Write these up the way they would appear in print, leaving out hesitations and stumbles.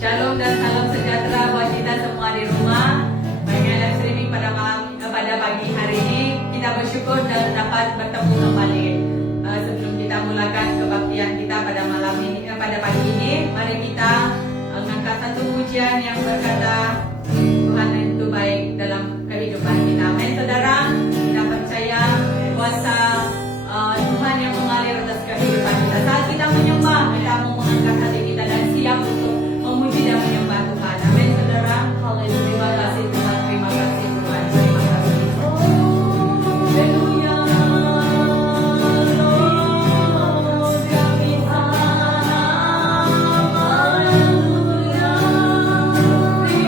Shalom dan salam sejahtera buat kita semua di rumah. Bagi live streaming pada pagi hari ini, kita bersyukur dan dapat bertemu kembali. Sebelum kita mulakan kebaktian kita pada malam ini, pada pagi ini, mari kita mengangkat satu pujian yang berkata Tuhan itu baik dalam kehidupan kita. Amin, saudara. Kita percaya kuasa Tuhan yang mengalir atas kehidupan kita. Saat kita menyembah, kita mau mengangkat hati kita dan siap untuk memuji dan menyembah Tuhan. Amin, saudara. Haleluya. Terima kasih Tuhan. Terima kasih Tuhan. Terima kasih. Haleluya. Haleluya.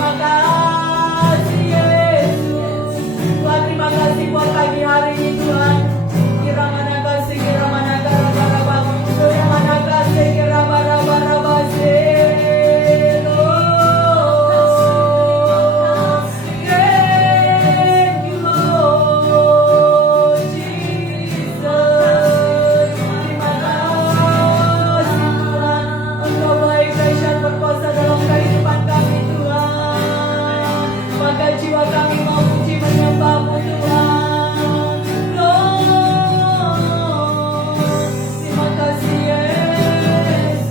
terima kasih Yesus. Tuhan, terima kasih buat pagi hari ini Tuhan. Kira mana kasih, kira mana gara-gara, kira mana kasih, kira bara-bara sih. Jiwa kami mau puji menyembah-Mu Tuhan. Terima kasih Yesus.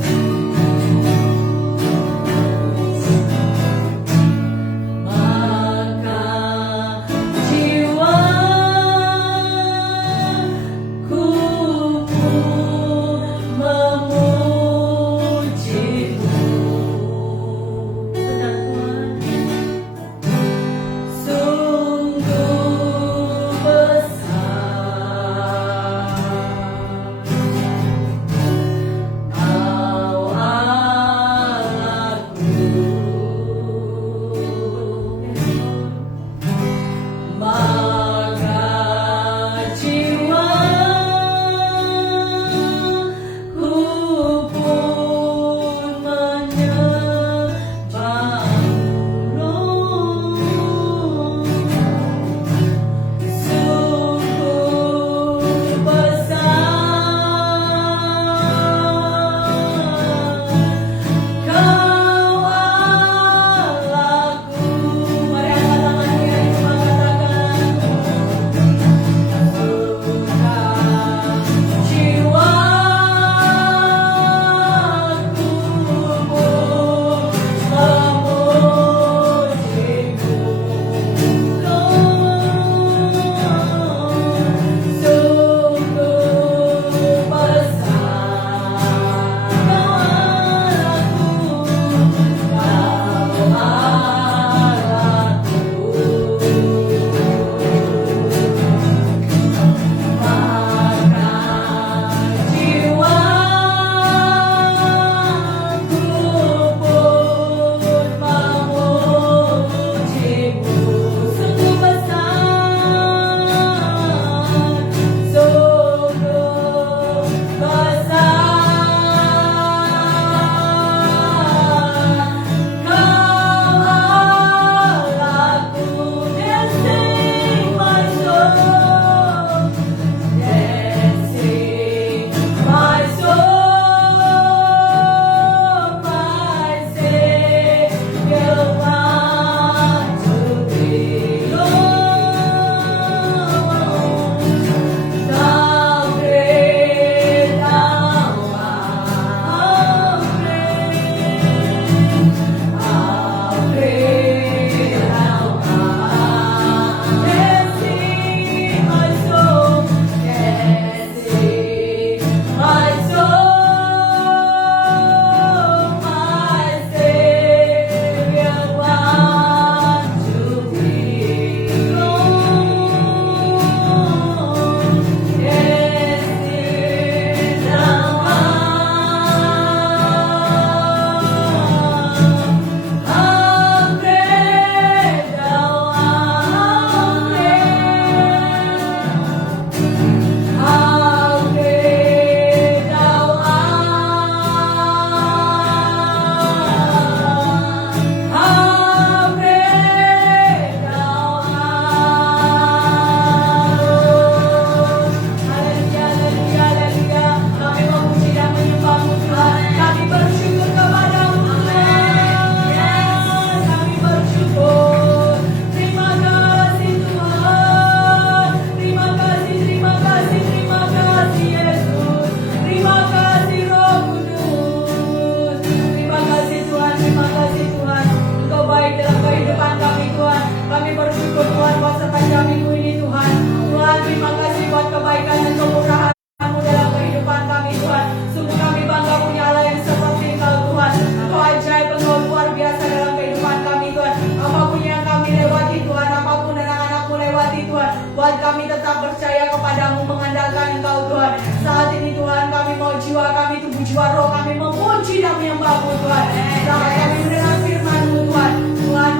Maka jiwaku pun memuji-Mu. Benar Tuhan. jiwa roh kami memuji dan menyembah-Mu Tuhan. Sampai kami mendengar firman-Mu Tuhan. Tuhan,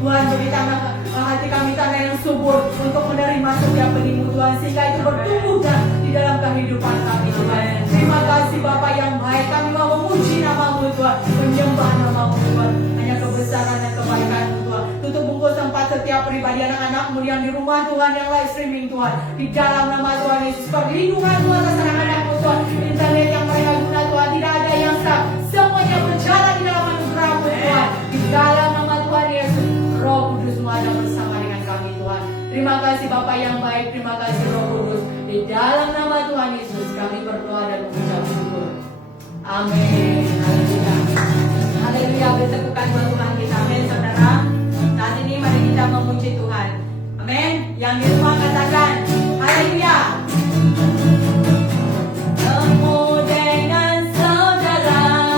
Tuhan, berikan hati kami tanah yang subur untuk menerima setiap benih-Mu Tuhan, sehingga itu bertumbuh di dalam kehidupan kami Tuhan. Terima kasih Bapa yang baik, kami mau memuji nama-Mu Tuhan, menyembah nama-Mu Tuhan, hanya kebesaran dan kebaikan-Mu Tuhan. Tutup bungkus tempat setiap pribadi anak-anak-Mu yang di rumah Tuhan, yang live streaming Tuhan, di dalam nama Tuhan Yesus. Perlindungan Tuhan atas anak-anak-Mu Tuhan, internet yang mereka guna Tuhan, tidak ada yang sah, semuanya berjalan di dalam anugerah-Mu Tuhan, di dalam nama Tuhan Yesus. Roh Kudus-Mu ada bersama dengan kami Tuhan. Terima kasih Bapa yang baik, terima kasih Roh Kudus. Di dalam nama Tuhan Yesus kami berdoa dan mengucap syukur. Amin. Haleluya. Haleluya. Bertepukan buat Tuhan kita. Amin saudara. Saat ini mari kita memuji Tuhan. Amin. Yang di rumah katakan haleluya. Temu dengan saudara.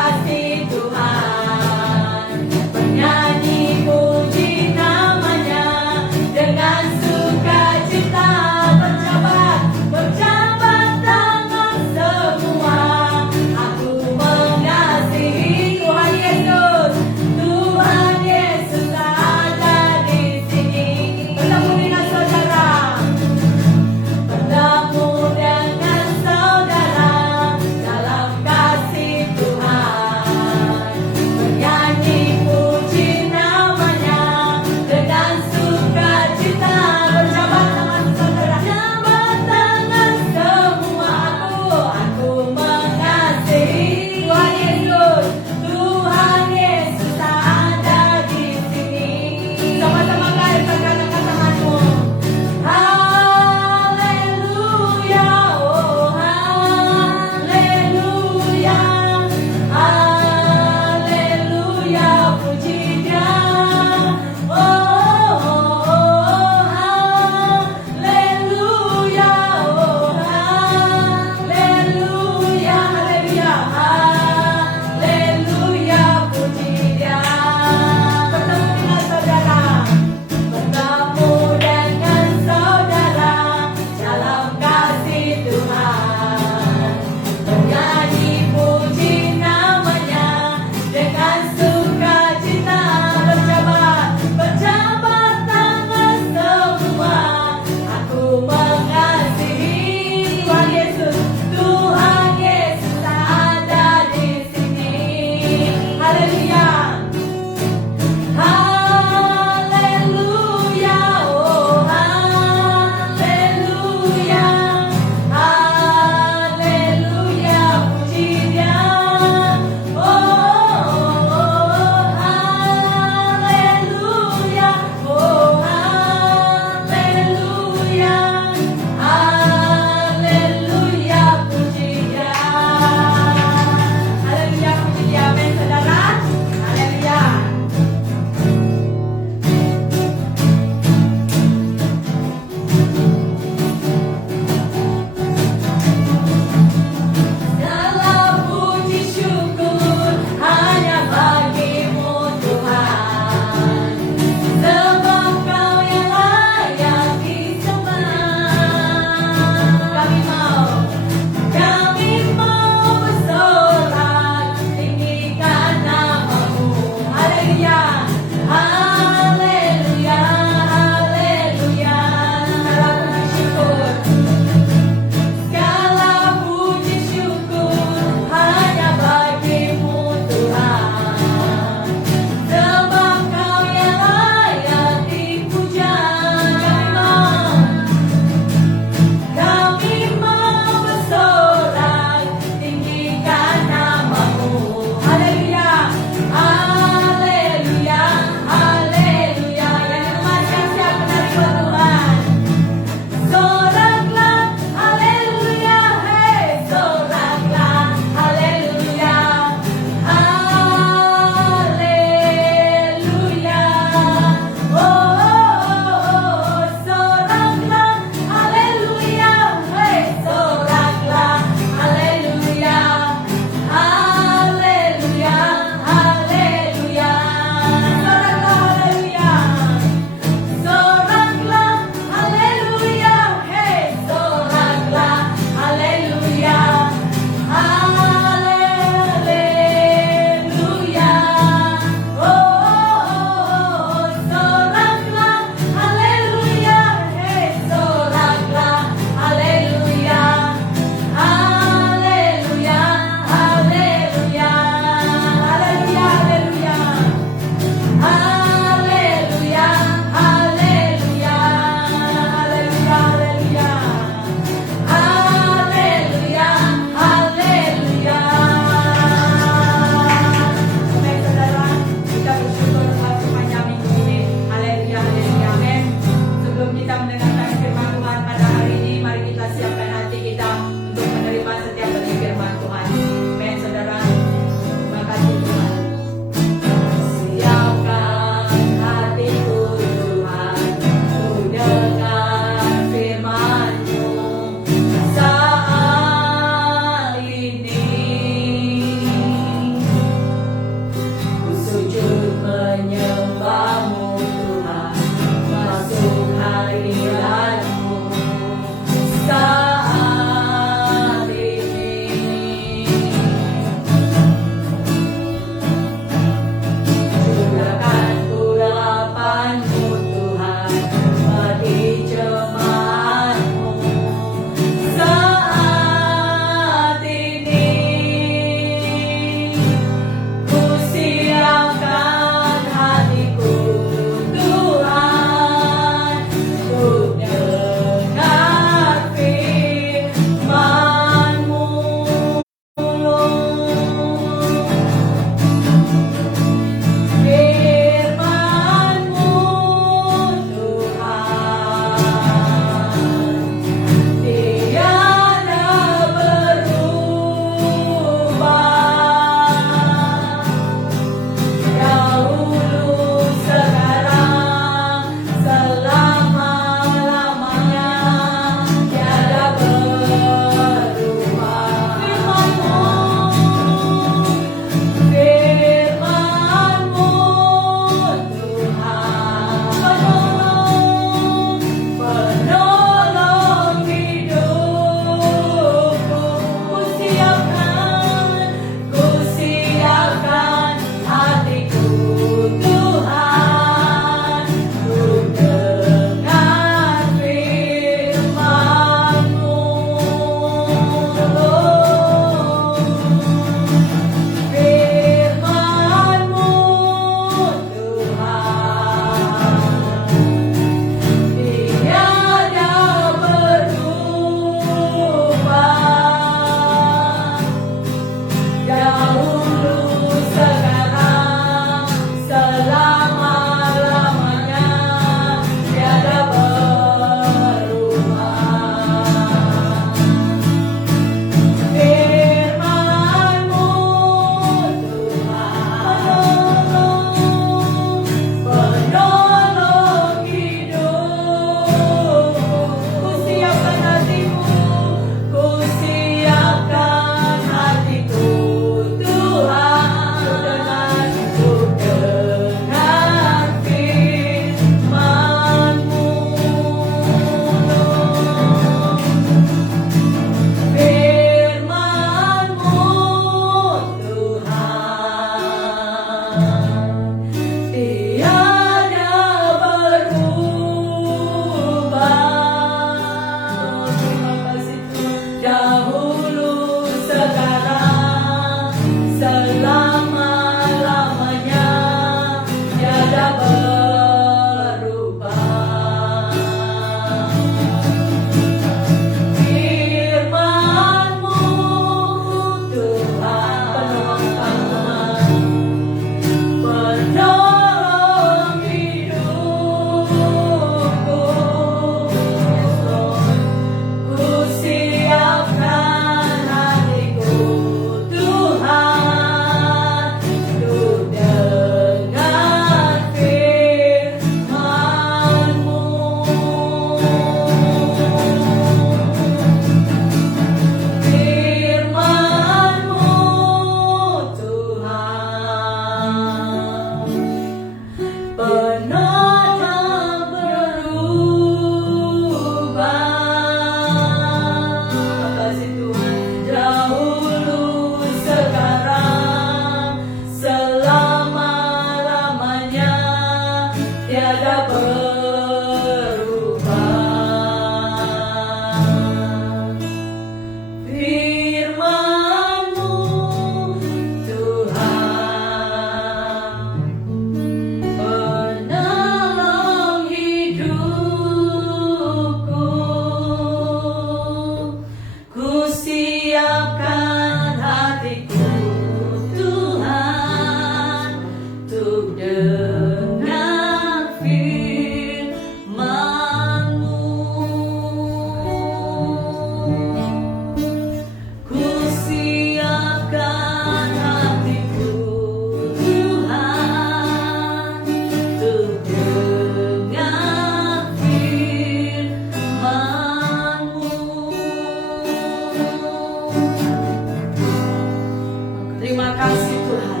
kasih Tuhan.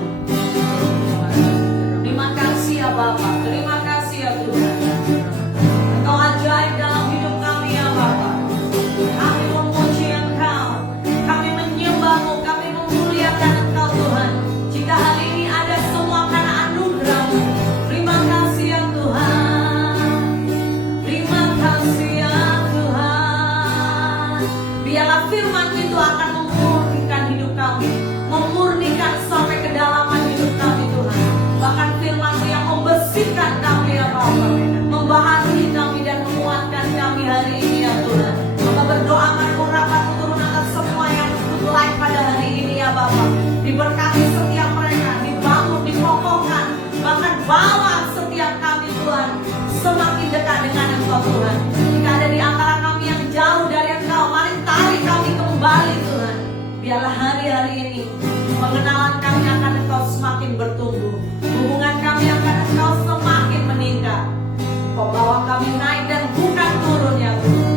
Terima kasih ya Bapa. Terima kasih ya Tuhan. Engkau ajaib dalam hidup kami ya Bapa. Kami memuji Engkau, kami menyembah-Mu, kami memuliakan Engkau Tuhan. Jika hari ini ada semua karena anugerah-Mu. Terima kasih ya Tuhan. Terima kasih ya Tuhan. Biarlah firman itu akan memurnikan hidup kami, memurnikan sampai kedalaman hidup kami Tuhan. Bahkan firman-Mu yang membersihkan kami ya Bapa, membaharui kami dan menguatkan kami hari ini ya Tuhan. Maka berdoa urapan turun atas semua yang ikut live pada hari ini ya Bapa. Diberkati setiap mereka, dibangun, dikokohkan, bahkan bawa setiap kami Tuhan semakin dekat dengan Engkau Tuhan. Jika ada di antara kami yang jauh dari Engkau, mari tarik kami kembali Tuhan. Biarlah hari-hari ini pengenalan kami akan Engkau semakin bertumbuh, hubungan kami akan Engkau semakin meningkat. Kau bawa kami naik dan bukan turun ya Tuhan.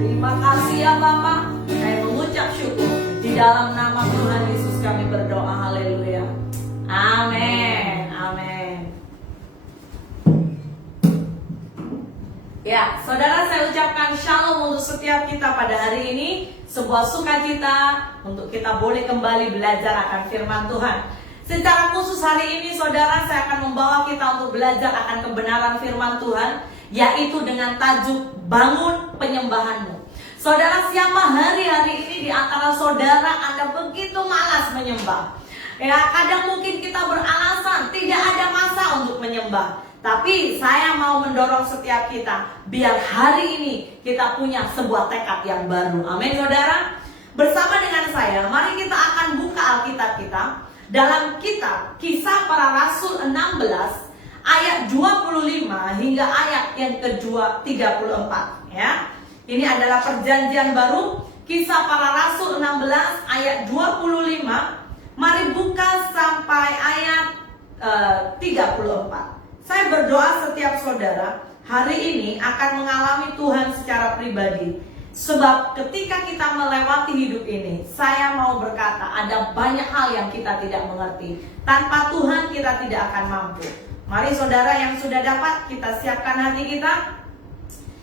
Terima kasih ya Bapa. Saya mengucap syukur di dalam nama Tuhan Yesus kami berdoa. Haleluya. Amin. Amin. Ya, saudara, saya ucapkan shalom untuk setiap kita pada hari ini. Sebuah sukacita untuk kita boleh kembali belajar akan firman Tuhan. Secara khusus hari ini, saudara, saya akan membawa kita untuk belajar akan kebenaran firman Tuhan, yaitu dengan tajuk Bangun Penyembahanmu. Saudara, siapa hari-hari ini di antara saudara Anda begitu malas menyembah? Ya, kadang mungkin kita beralasan tidak ada masa untuk menyembah. Tapi saya mau mendorong setiap kita, biar hari ini kita punya sebuah tekad yang baru. Amin saudara. Bersama dengan saya, mari kita akan buka Alkitab kita dalam kitab Kisah Para Rasul 16 ayat 25 hingga ayat yang ke-34 ya. Ini adalah perjanjian baru, Kisah Para Rasul 16 ayat 25. Mari buka sampai ayat 34. Saya berdoa setiap saudara hari ini akan mengalami Tuhan secara pribadi. Sebab ketika kita melewati hidup ini, saya mau berkata ada banyak hal yang kita tidak mengerti. Tanpa Tuhan kita tidak akan mampu. Mari saudara yang sudah dapat, kita siapkan hati kita.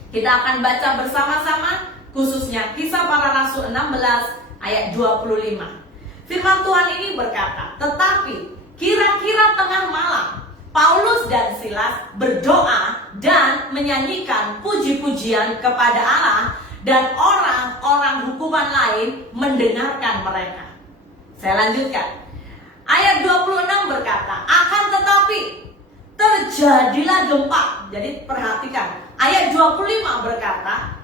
Kita akan baca bersama-sama, khususnya Kisah Para Rasul 16 ayat 25. Firman Tuhan ini berkata, tetapi kira-kira tengah malam, Paulus dan Silas berdoa dan menyanyikan puji-pujian kepada Allah, dan orang-orang hukuman lain mendengarkan mereka. Saya lanjutkan. Ayat 26 berkata, akan tetapi terjadilah gempa. Jadi perhatikan, ayat 25 berkata,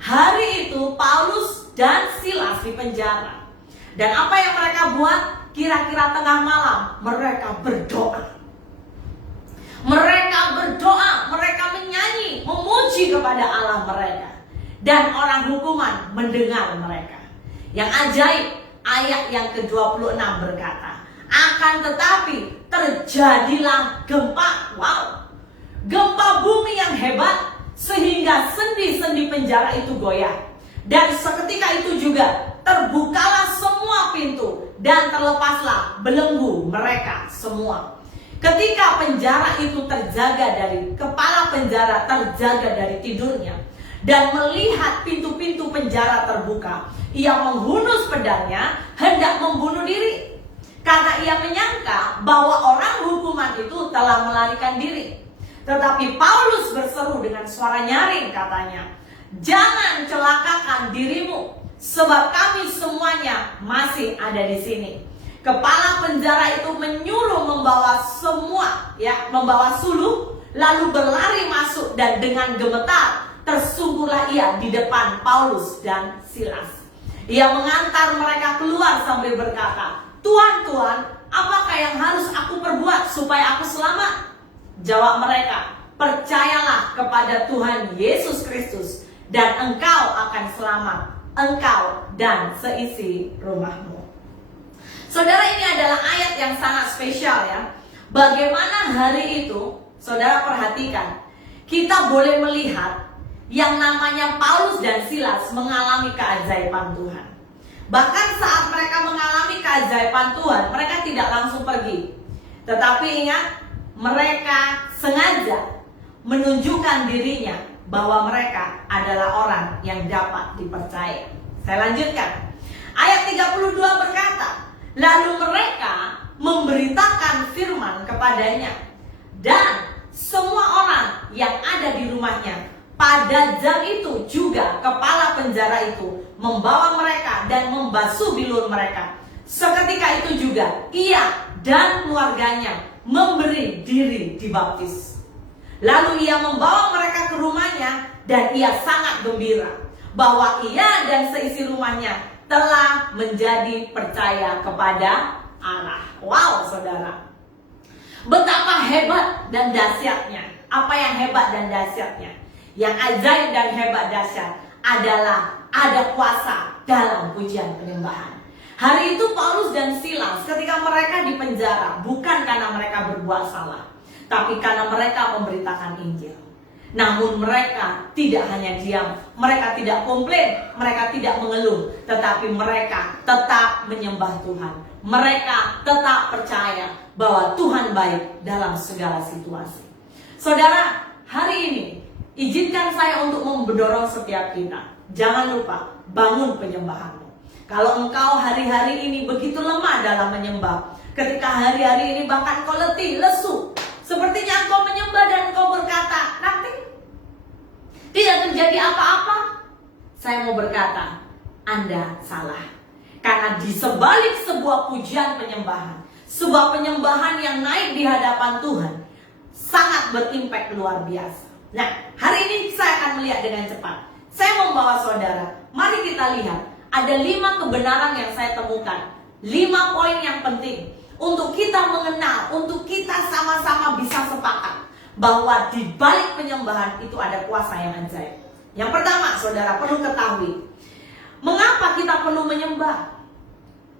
hari itu Paulus dan Silas di penjara. Dan apa yang mereka buat? Kira-kira tengah malam mereka berdoa. Mereka berdoa, mereka menyanyi, memuji kepada Allah mereka. Dan orang hukuman mendengar mereka. Yang ajaib, ayat yang ke-26 berkata, akan tetapi terjadilah gempa. Wow, gempa bumi yang hebat, sehingga sendi-sendi penjara itu goyah. Dan seketika itu juga terbukalah semua pintu, dan terlepaslah belenggu mereka semua. Ketika penjara itu terjaga dari kepala penjara terjaga dari tidurnya dan melihat pintu-pintu penjara terbuka, ia menghunus pedangnya hendak membunuh diri karena ia menyangka bahwa orang hukuman itu telah melarikan diri. Tetapi Paulus berseru dengan suara nyaring, katanya, jangan celakakan dirimu, sebab kami semuanya masih ada di sini. Kepala penjara itu menyuruh membawa suluh, lalu berlari masuk, dan dengan gemetar tersungguhlah ia di depan Paulus dan Silas. Ia mengantar mereka keluar sambil berkata, Tuhan, Tuhan, apakah yang harus aku perbuat supaya aku selamat? Jawab mereka, percayalah kepada Tuhan Yesus Kristus, dan engkau akan selamat, engkau dan seisi rumahmu. Saudara, ini adalah ayat yang sangat spesial ya. Bagaimana hari itu, saudara perhatikan, kita boleh melihat yang namanya Paulus dan Silas mengalami keajaiban Tuhan. Bahkan saat mereka mengalami keajaiban Tuhan, mereka tidak langsung pergi. Tetapi ingat, mereka sengaja menunjukkan dirinya bahwa mereka adalah orang yang dapat dipercaya. Saya lanjutkan. Ayat 32 berkata, lalu mereka memberitakan firman kepadanya, dan semua orang yang ada di rumahnya. Pada jam itu juga kepala penjara itu membawa mereka dan membasuh bilur mereka. Seketika itu juga ia dan keluarganya memberi diri dibaptis. Lalu ia membawa mereka ke rumahnya dan ia sangat gembira bahwa ia dan seisi rumahnya telah menjadi percaya kepada Allah. Wow, saudara. Betapa hebat dan dahsyatnya. Apa yang hebat dan dahsyatnya? Yang ajaib dan hebat dahsyat adalah ada kuasa dalam pujian penyembahan. Hari itu Paulus dan Silas ketika mereka di penjara bukan karena mereka berbuat salah, tapi karena mereka memberitakan Injil. Namun mereka tidak hanya diam, mereka tidak komplain, mereka tidak mengeluh, tetapi mereka tetap menyembah Tuhan. Mereka tetap percaya bahwa Tuhan baik dalam segala situasi. Saudara, hari ini izinkan saya untuk mendorong setiap kita. Jangan lupa bangun penyembahanmu. Kalau engkau hari-hari ini begitu lemah dalam menyembah, ketika hari-hari ini bahkan kau letih, lesu, sepertinya engkau menyembah dan engkau berkata, nanti tidak terjadi apa-apa. Saya mau berkata, Anda salah. Karena di sebalik sebuah pujian penyembahan, sebuah penyembahan yang naik di hadapan Tuhan, sangat berimpact luar biasa. Nah, hari ini saya akan melihat dengan cepat. Saya membawa saudara, mari kita lihat. Ada 5 kebenaran yang saya temukan. 5 poin yang penting untuk kita mengenal, untuk kita sama-sama bisa sepakat bahwa di balik penyembahan itu ada kuasa yang ajaib. Yang pertama, saudara perlu ketahui, mengapa kita perlu menyembah?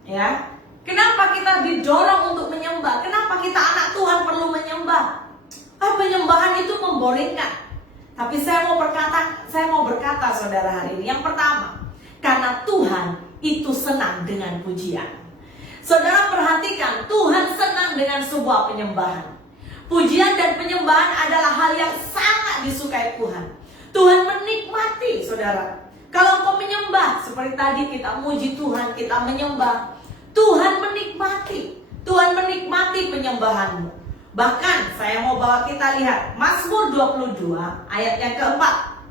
Ya, kenapa kita didorong untuk menyembah? Kenapa kita anak Tuhan perlu menyembah? Penyembahan itu memboringkan. Tapi saya mau berkata saudara hari ini, yang pertama, karena Tuhan itu senang dengan pujian. Saudara perhatikan, Tuhan senang dengan sebuah penyembahan. Pujian dan penyembahan adalah hal yang sangat disukai Tuhan. Tuhan menikmati, saudara. Kalau kau menyembah, seperti tadi kita muji Tuhan, kita menyembah, Tuhan menikmati. Tuhan menikmati penyembahanmu. Bahkan saya mau bawa kita lihat Mazmur 22 ayat yang keempat.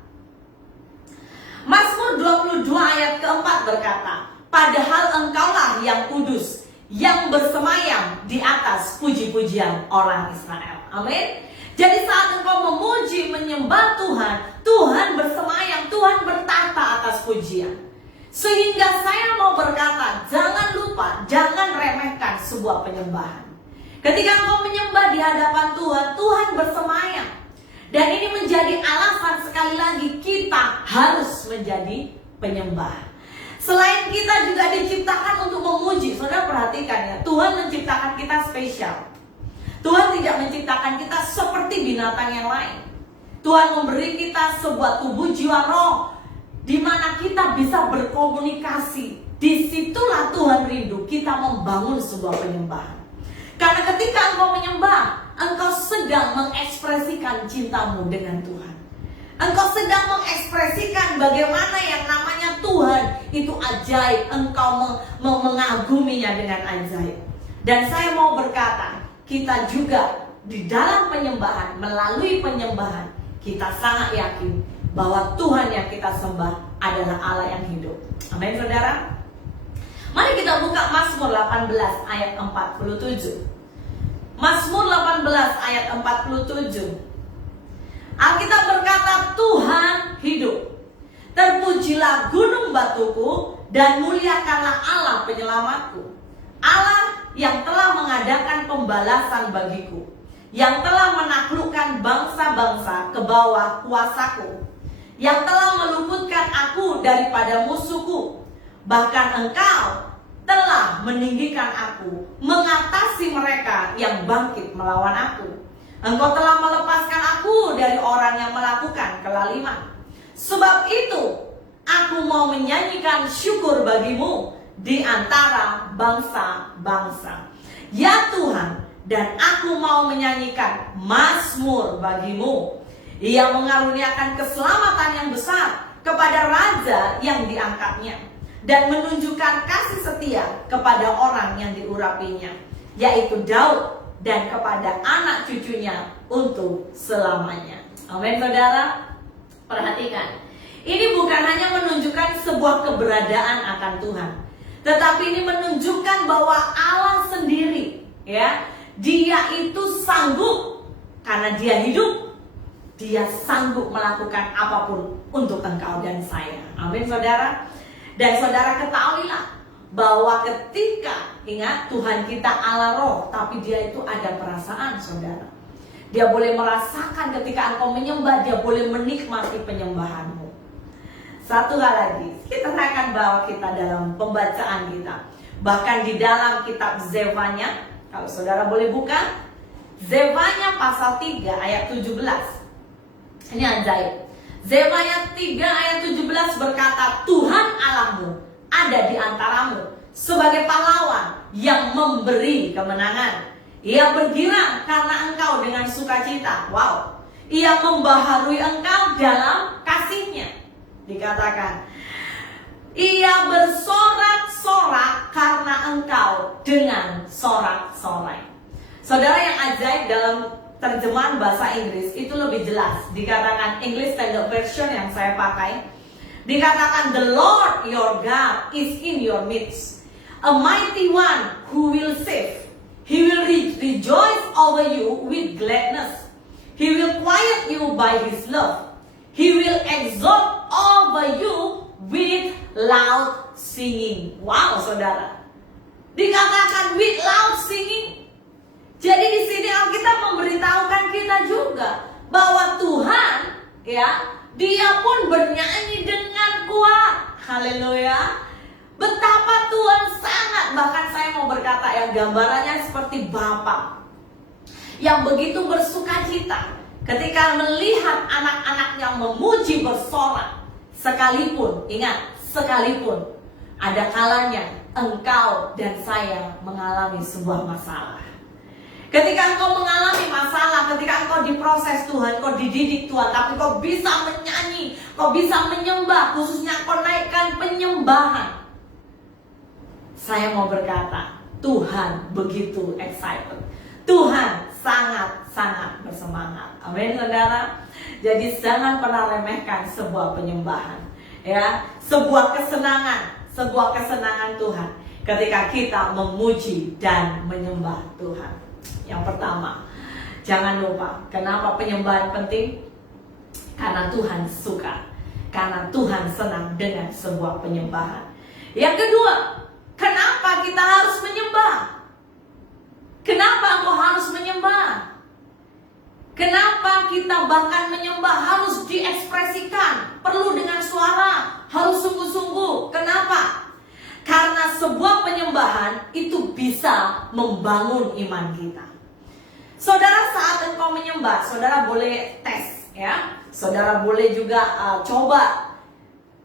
Mazmur 22 ayat keempat berkata, padahal engkaulah yang kudus, yang bersemayam di atas puji-pujian orang Israel. Amin. Jadi saat engkau memuji, menyembah Tuhan, Tuhan bersemayam, Tuhan bertahta atas pujian. Sehingga saya mau berkata, jangan lupa, jangan remehkan sebuah penyembahan. Ketika engkau menyembah di hadapan Tuhan, Tuhan bersemayam. Dan ini menjadi alasan sekali lagi kita harus menjadi penyembah. Selain kita juga diciptakan untuk memuji. Saudara perhatikan ya, Tuhan menciptakan kita spesial. Tuhan tidak menciptakan kita seperti binatang yang lain. Tuhan memberi kita sebuah tubuh, jiwa, roh, di mana kita bisa berkomunikasi. Disitulah Tuhan rindu kita membangun sebuah penyembahan. Karena ketika engkau menyembah, engkau sedang mengekspresikan cintamu dengan Tuhan. Engkau sedang mengekspresikan bagaimana yang namanya Tuhan itu ajaib. Engkau mengaguminya dengan ajaib. Dan saya mau berkata, kita juga di dalam penyembahan, melalui penyembahan, kita sangat yakin bahwa Tuhan yang kita sembah adalah Allah yang hidup. Amin, saudara. Mari kita buka Mazmur 18 ayat 47. Mazmur 18 ayat 47. Alkitab berkata, Tuhan hidup. Terpujilah gunung batuku dan muliakanlah Allah penyelamatku. Allah yang telah mengadakan pembalasan bagiku, yang telah menaklukkan bangsa-bangsa ke bawah kuasaku, yang telah meluputkan aku daripada musuhku. Bahkan engkau telah meninggikan aku, mengatasi mereka yang bangkit melawan aku. Engkau telah melepaskan aku dari orang yang melakukan kelaliman. Sebab itu aku mau menyanyikan syukur bagimu di antara bangsa-bangsa. Ya Tuhan, dan aku mau menyanyikan mazmur bagimu. Ia mengaruniakan keselamatan yang besar kepada raja yang diangkatnya, dan menunjukkan kasih setia kepada orang yang diurapinya, yaitu Daud, dan kepada anak cucunya untuk selamanya. Amin, saudara. Perhatikan, ini bukan hanya menunjukkan sebuah keberadaan akan Tuhan, tetapi ini menunjukkan bahwa Allah sendiri, ya, Dia itu sanggup, karena Dia hidup, Dia sanggup melakukan apapun untuk engkau dan saya. Amin, saudara. Dan saudara ketahuilah bahwa ketika, ingat, Tuhan kita Allah roh, tapi Dia itu ada perasaan, saudara. Dia boleh merasakan ketika engkau menyembah, Dia boleh menikmati penyembahanmu. Satu hal lagi, kita akan bawa kita dalam pembacaan kita. Bahkan di dalam kitab Zefanya, kalau saudara boleh buka, Zefanya pasal 3 ayat 17. Ini ajaib. Zefanya 3 ayat 17 berkata, Tuhan Allahmu ada di antaramu sebagai pahlawan yang memberi kemenangan. Ia bergirang karena engkau dengan sukacita. Wow. Ia membaharui engkau dalam kasihnya. Dikatakan, ia bersorak-sorak karena engkau dengan sorak-sorai. Saudara, yang ajaib dalam terjemahan bahasa Inggris itu lebih jelas. Dikatakan, English Standard Version yang saya pakai, dikatakan, the Lord your God is in your midst, a mighty one who will save. He will rejoice over you with gladness. He will quiet you by his love. He will exalt over you with loud singing. Wow, saudara. Dikatakan with loud singing. Jadi di sini Alkitab memberitahukan kita juga bahwa Tuhan, ya, Dia pun bernyanyi dengan kuat. Haleluya. Betapa Tuhan sangat, bahkan saya mau berkata ya, gambarannya seperti Bapa yang begitu bersukacita ketika melihat anak-anaknya memuji bersorak. Sekalipun, ingat, sekalipun ada kalanya engkau dan saya mengalami sebuah masalah. Ketika engkau mengalami masalah, ketika engkau diproses Tuhan, engkau dididik Tuhan, tapi engkau bisa menyanyi, engkau bisa menyembah, khususnya engkau naikkan penyembahan. Saya mau berkata, Tuhan begitu excited. Tuhan sangat-sangat bersemangat. Amin, saudara. Jadi jangan pernah remehkan sebuah penyembahan, ya, sebuah kesenangan Tuhan ketika kita memuji dan menyembah Tuhan. Yang pertama, jangan lupa, kenapa penyembahan penting? Karena Tuhan suka, karena Tuhan senang dengan sebuah penyembahan. Yang kedua, kenapa kita harus menyembah? Kenapa engkau harus menyembah? Kenapa kita bahkan menyembah harus diekspresikan, perlu dengan suara, harus sungguh-sungguh? Kenapa? Karena sebuah penyembahan itu bisa membangun iman kita. Saudara, saat engkau menyembah, saudara boleh tes, ya. Saudara boleh juga coba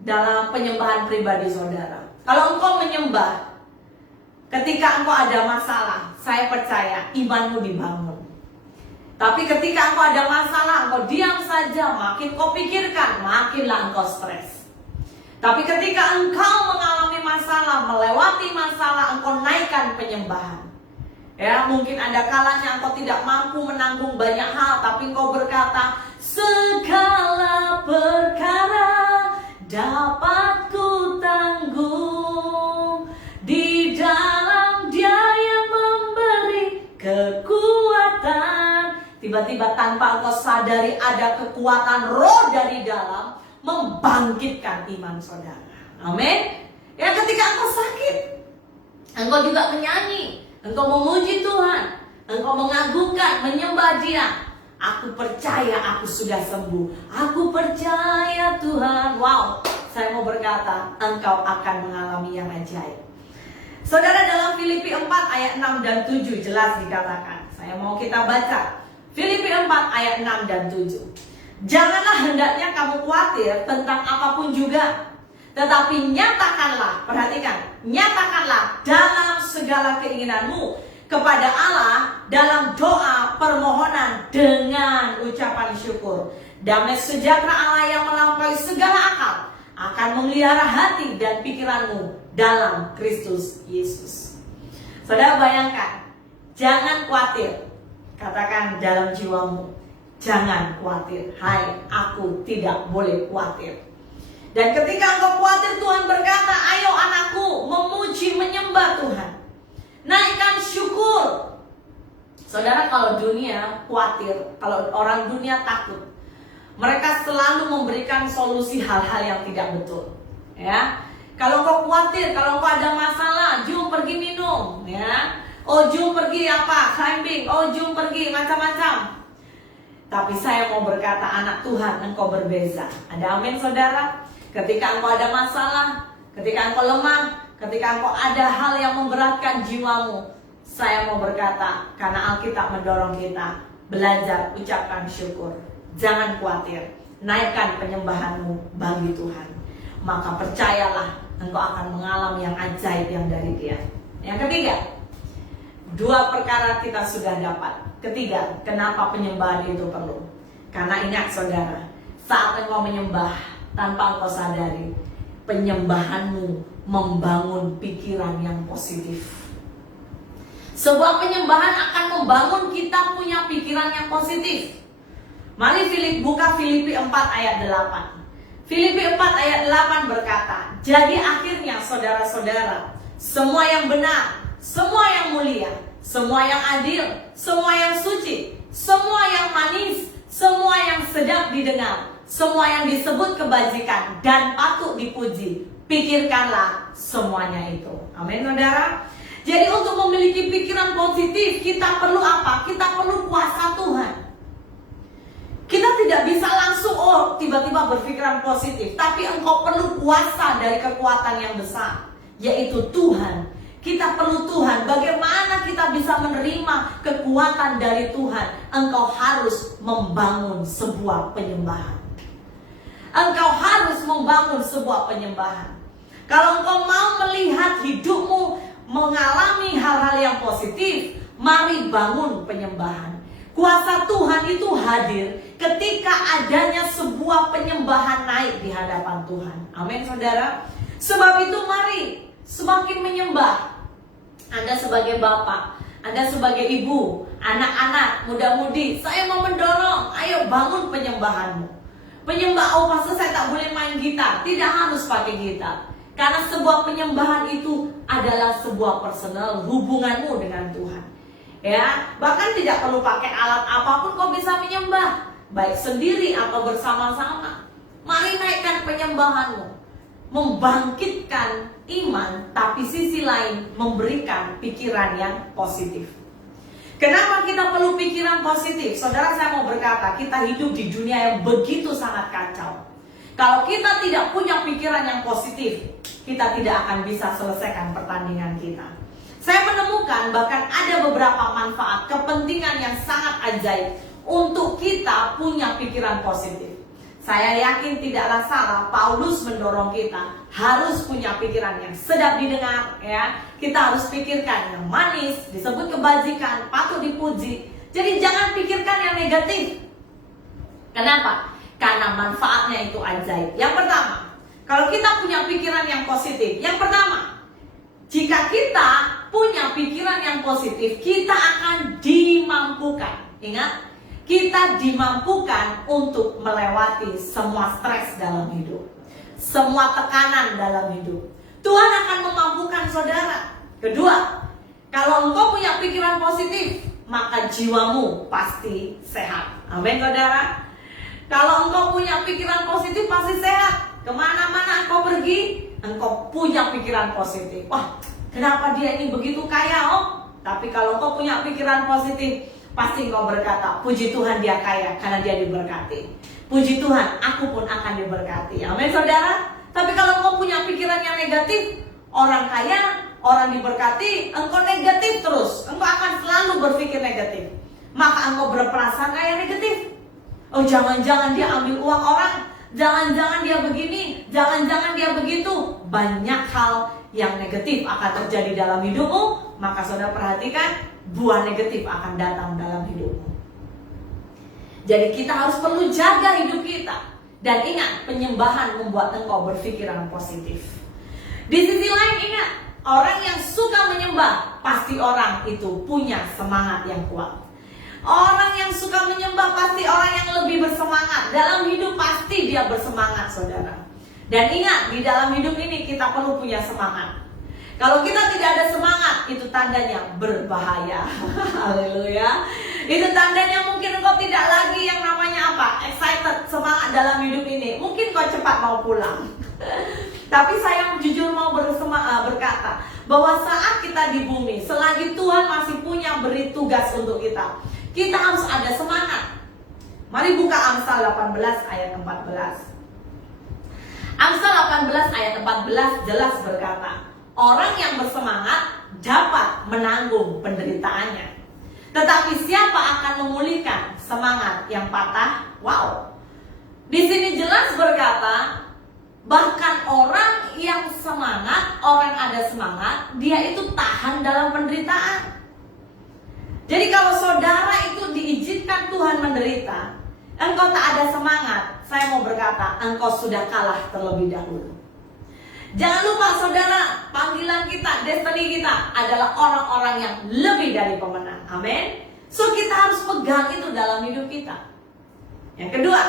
dalam penyembahan pribadi saudara. Kalau engkau menyembah, ketika engkau ada masalah, saya percaya imanmu dibangun. Tapi ketika engkau ada masalah, engkau diam saja, makin kau pikirkan, makinlah engkau stres. Tapi ketika engkau mengalami masalah, melewati masalah, engkau naikkan penyembahan. Ya, mungkin ada kalanya engkau tidak mampu menanggung banyak hal, tapi engkau berkata, segala perkara dapat ku tanggung di dalam Dia yang memberi kekuatan. Tiba-tiba tanpa engkau sadari ada kekuatan roh dari dalam membangkitkan iman saudara. Amin. Ya, ketika engkau sakit, engkau juga menyanyi, engkau memuji Tuhan, engkau mengagungkan, menyembah Dia. Aku percaya aku sudah sembuh. Aku percaya Tuhan. Wow, saya mau berkata, engkau akan mengalami yang ajaib. Saudara, dalam Filipi 4 ayat 6 dan 7 jelas dikatakan. Saya mau kita baca. Filipi 4 ayat 6 dan 7. Janganlah hendaknya kamu khawatir tentang apapun juga, Tetapi nyatakanlah, perhatikan, nyatakanlah dalam segala keinginanmu kepada Allah dalam doa permohonan dengan ucapan syukur. Damai sejahtera Allah yang melampaui segala akal akan memelihara hati dan pikiranmu dalam Kristus Yesus. Saudara bayangkan, jangan khawatir. Katakan dalam jiwamu, jangan khawatir. Hai, aku tidak boleh khawatir. Dan ketika engkau khawatir, Tuhan berkata, ayo anakku, memuji menyembah Tuhan. Naikkan syukur. Saudara, kalau dunia khawatir, kalau orang dunia takut, mereka selalu memberikan solusi hal-hal yang tidak betul. Ya, kalau engkau khawatir, kalau engkau ada masalah, jom pergi minum. Ya, oh jom pergi apa? Climbing. Oh jom pergi macam-macam. Tapi saya mau berkata, anak Tuhan, engkau berbeza. Ada amin, saudara? Ketika engkau ada masalah, ketika engkau lemah, ketika engkau ada hal yang memberatkan jiwamu, saya mau berkata, karena Alkitab mendorong kita belajar ucapkan syukur. Jangan khawatir, naikkan penyembahanmu bagi Tuhan. Maka percayalah, engkau akan mengalami yang ajaib yang dari Dia. Yang ketiga, dua perkara kita sudah dapat. Ketiga, kenapa penyembahan itu perlu? Karena ingat saudara, saat engkau menyembah tanpa engkau sadari, penyembahanmu membangun pikiran yang positif. Sebuah penyembahan akan membangun kita punya pikiran yang positif. Mari buka Filipi 4 ayat 8. Filipi 4 ayat 8 berkata, jadi akhirnya saudara-saudara, semua yang benar, semua yang mulia, semua yang adil, semua yang suci, semua yang manis, semua yang sedap didengar, semua yang disebut kebajikan dan patut dipuji, pikirkanlah semuanya itu. Amin, saudara. Jadi untuk memiliki pikiran positif, kita perlu apa? Kita perlu kuasa Tuhan. Kita tidak bisa langsung tiba-tiba berpikiran positif, tapi engkau perlu kuasa dari kekuatan yang besar, yaitu Tuhan. Kita perlu Tuhan. Bagaimana kita bisa menerima kekuatan dari Tuhan? Engkau harus membangun sebuah penyembahan. Engkau harus membangun sebuah penyembahan. Kalau engkau mau melihat hidupmu mengalami hal-hal yang positif, mari bangun penyembahan. Kuasa Tuhan itu hadir ketika adanya sebuah penyembahan naik di hadapan Tuhan. Amin, saudara. Sebab itu mari semakin menyembah. Anda sebagai bapak, Anda sebagai ibu, anak-anak, muda-mudi, saya mau mendorong, ayo bangun penyembahanmu. Penyembah, pastor saya tak boleh main gitar. Tidak harus pakai gitar. Karena sebuah penyembahan itu adalah sebuah personal hubunganmu dengan Tuhan. Ya, bahkan tidak perlu pakai alat apapun kau bisa menyembah, baik sendiri atau bersama-sama. Mari naikkan penyembahanmu, membangkitkan iman, tapi sisi lain memberikan pikiran yang positif. Kenapa kita perlu pikiran positif? Saudara, saya mau berkata, kita hidup di dunia yang begitu sangat kacau. Kalau kita tidak punya pikiran yang positif, kita tidak akan bisa selesaikan pertandingan kita. Saya menemukan bahkan ada beberapa manfaat, kepentingan yang sangat ajaib untuk kita punya pikiran positif. Saya yakin tidaklah salah, Paulus mendorong kita harus punya pikiran yang sedap didengar, ya. Kita harus pikirkan yang manis, disebut kebajikan, patut dipuji. Jadi jangan pikirkan yang negatif. Kenapa? Karena manfaatnya itu ajaib. Yang pertama, kalau kita punya pikiran yang positif, yang pertama, jika kita punya pikiran yang positif, kita akan dimampukan. Ingat, kita dimampukan untuk melewati semua stres dalam hidup, semua tekanan dalam hidup. Tuhan akan memampukan saudara. Kedua, kalau engkau punya pikiran positif, maka jiwamu pasti sehat. Amin, saudara. Kalau engkau punya pikiran positif, pasti sehat. Kemana-mana engkau pergi, engkau punya pikiran positif. Wah, kenapa dia ini begitu kaya, Tapi kalau engkau punya pikiran positif, pasti engkau berkata, puji Tuhan dia kaya karena dia diberkati. Puji Tuhan, aku pun akan diberkati. Amin, saudara. Tapi kalau engkau punya pikiran yang negatif, orang kaya, orang diberkati, engkau negatif terus. Engkau akan selalu berpikir negatif. Maka engkau berprasangka yang negatif. Oh, jangan-jangan dia ambil uang orang. Jangan-jangan dia begini. jangan-jangan dia begitu, banyak hal yang negatif akan terjadi dalam hidupmu. Maka saudara perhatikan, buah negatif akan datang dalam hidupmu. Jadi kita harus perlu jaga hidup kita. Dan ingat, penyembahan membuat engkau berpikiran positif. Di sisi lain ingat, orang yang suka menyembah, pasti orang itu punya semangat yang kuat. Orang yang suka menyembah pasti orang yang lebih bersemangat. Dalam hidup pasti dia bersemangat, saudara. Dan ingat, di dalam hidup ini kita perlu punya semangat. Kalau kita tidak ada semangat, itu tandanya berbahaya. Haleluya. Itu tandanya mungkin engkau tidak lagi yang namanya apa? Excited, semangat dalam hidup ini. Mungkin kau cepat mau pulang. Tapi saya jujur mau berkata bahwa saat kita di bumi, selagi Tuhan masih punya beri tugas untuk kita, kita harus ada semangat. Mari buka Amsal 18 ayat 14. Amsal 18 ayat 14 jelas berkata, orang yang bersemangat dapat menanggung penderitaannya. Tetapi siapa akan memulihkan semangat yang patah? Wow. Di sini jelas berkata, bahkan orang yang semangat, orang ada semangat, dia itu tahan dalam penderitaan. Jadi kalau saudara itu diizinkan Tuhan menderita, engkau tak ada semangat, saya mau berkata, engkau sudah kalah terlebih dahulu. Jangan lupa saudara, panggilan kita, destiny kita adalah orang-orang yang lebih dari pemenang. Amin. So kita harus pegang itu dalam hidup kita. Yang kedua,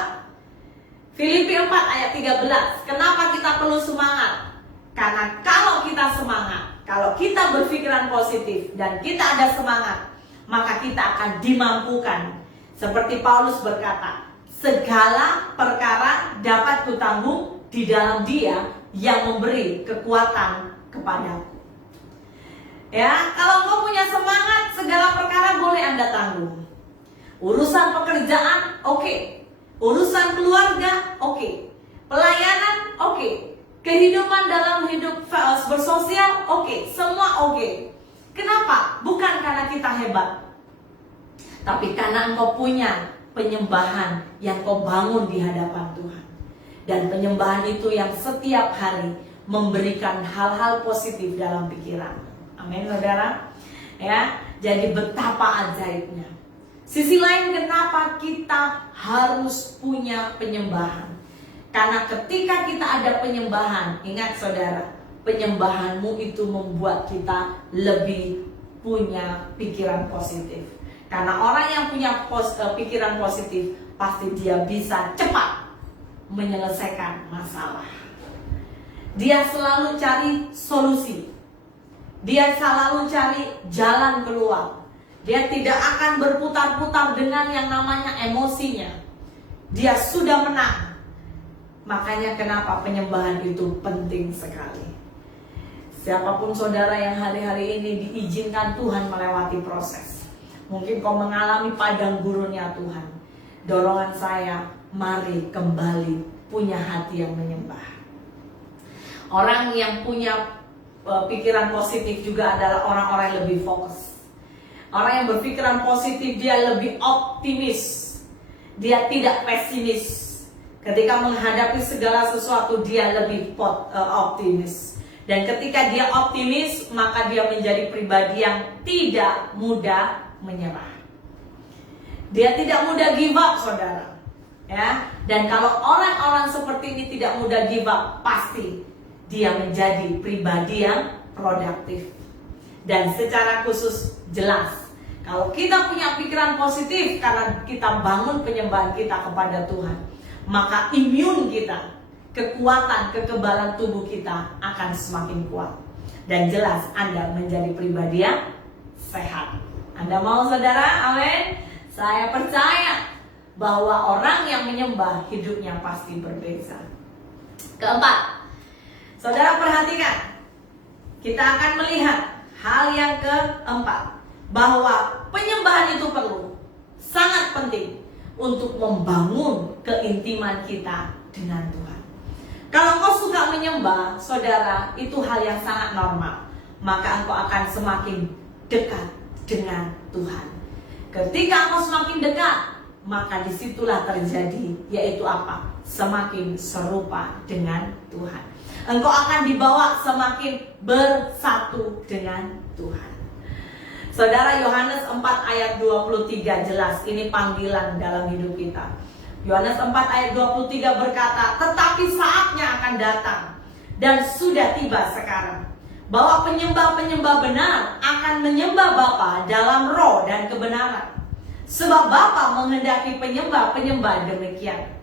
Filipi 4 ayat 13. Kenapa kita perlu semangat? Karena kalau kita semangat, kalau kita berpikiran positif dan kita ada semangat, maka kita akan dimampukan. Seperti Paulus berkata, segala perkara dapat kutanggung di dalam Dia yang memberi kekuatan kepadaku. Ya, kalau kau punya semangat, segala perkara boleh Anda tanggung. Urusan pekerjaan, oke. Urusan keluarga, oke. Pelayanan, oke. Kehidupan dalam hidup bersosial, oke. Semua oke. Kenapa? Bukan karena kita hebat, tapi karena engkau punya penyembahan yang kau bangun di hadapan Tuhan. Dan penyembahan itu yang setiap hari memberikan hal-hal positif dalam pikiran. Amin, saudara. Ya, jadi betapa ajaibnya. Sisi lain, kenapa kita harus punya penyembahan? Karena ketika kita ada penyembahan, ingat saudara, penyembahanmu itu membuat kita lebih punya pikiran positif. Karena orang yang punya pikiran positif, pasti dia bisa cepat menyelesaikan masalah. Dia selalu cari solusi. Dia selalu cari jalan keluar. Dia tidak akan berputar-putar dengan yang namanya emosinya. Dia sudah menang. Makanya kenapa penyembahan itu penting sekali. Siapapun saudara yang hari-hari ini diizinkan Tuhan melewati proses, mungkin kau mengalami padang gurunnya Tuhan. Dorongan saya, mari kembali punya hati yang menyembah. Orang yang punya pikiran positif juga adalah orang-orang yang lebih fokus. Orang yang berpikiran positif, dia lebih optimis. Dia tidak pesimis. Ketika menghadapi segala sesuatu, dia lebih optimis. Dan ketika dia optimis, maka dia menjadi pribadi yang tidak mudah menyerah. Dia tidak mudah give up, saudara. Ya, dan kalau orang-orang seperti ini tidak mudah give up, pasti dia menjadi pribadi yang produktif. Dan secara khusus jelas, kalau kita punya pikiran positif karena kita bangun penyembahan kita kepada Tuhan, maka imun kita, kekuatan, kekebalan tubuh kita akan semakin kuat. Dan jelas Anda menjadi pribadi yang sehat. Anda mau, saudara? Amin. Saya percaya bahwa orang yang menyembah hidupnya pasti berbeza. Keempat, saudara perhatikan, kita akan melihat hal yang keempat, bahwa penyembahan itu perlu, sangat penting untuk membangun keintiman kita dengan Tuhan. Kalau kau suka menyembah, saudara, itu hal yang sangat normal. Maka engkau akan semakin dekat dengan Tuhan. Ketika engkau semakin dekat, maka disitulah terjadi, yaitu apa? semakin serupa dengan Tuhan. Engkau akan dibawa semakin bersatu dengan Tuhan. Saudara, Yohanes 4 ayat 23 jelas ini panggilan dalam hidup kita. Yohanes 4 ayat 23 berkata, tetapi saatnya akan datang dan sudah tiba sekarang, bahwa penyembah-penyembah benar akan menyembah Bapa dalam roh dan kebenaran. Sebab Bapa menghendaki penyembah-penyembah demikian.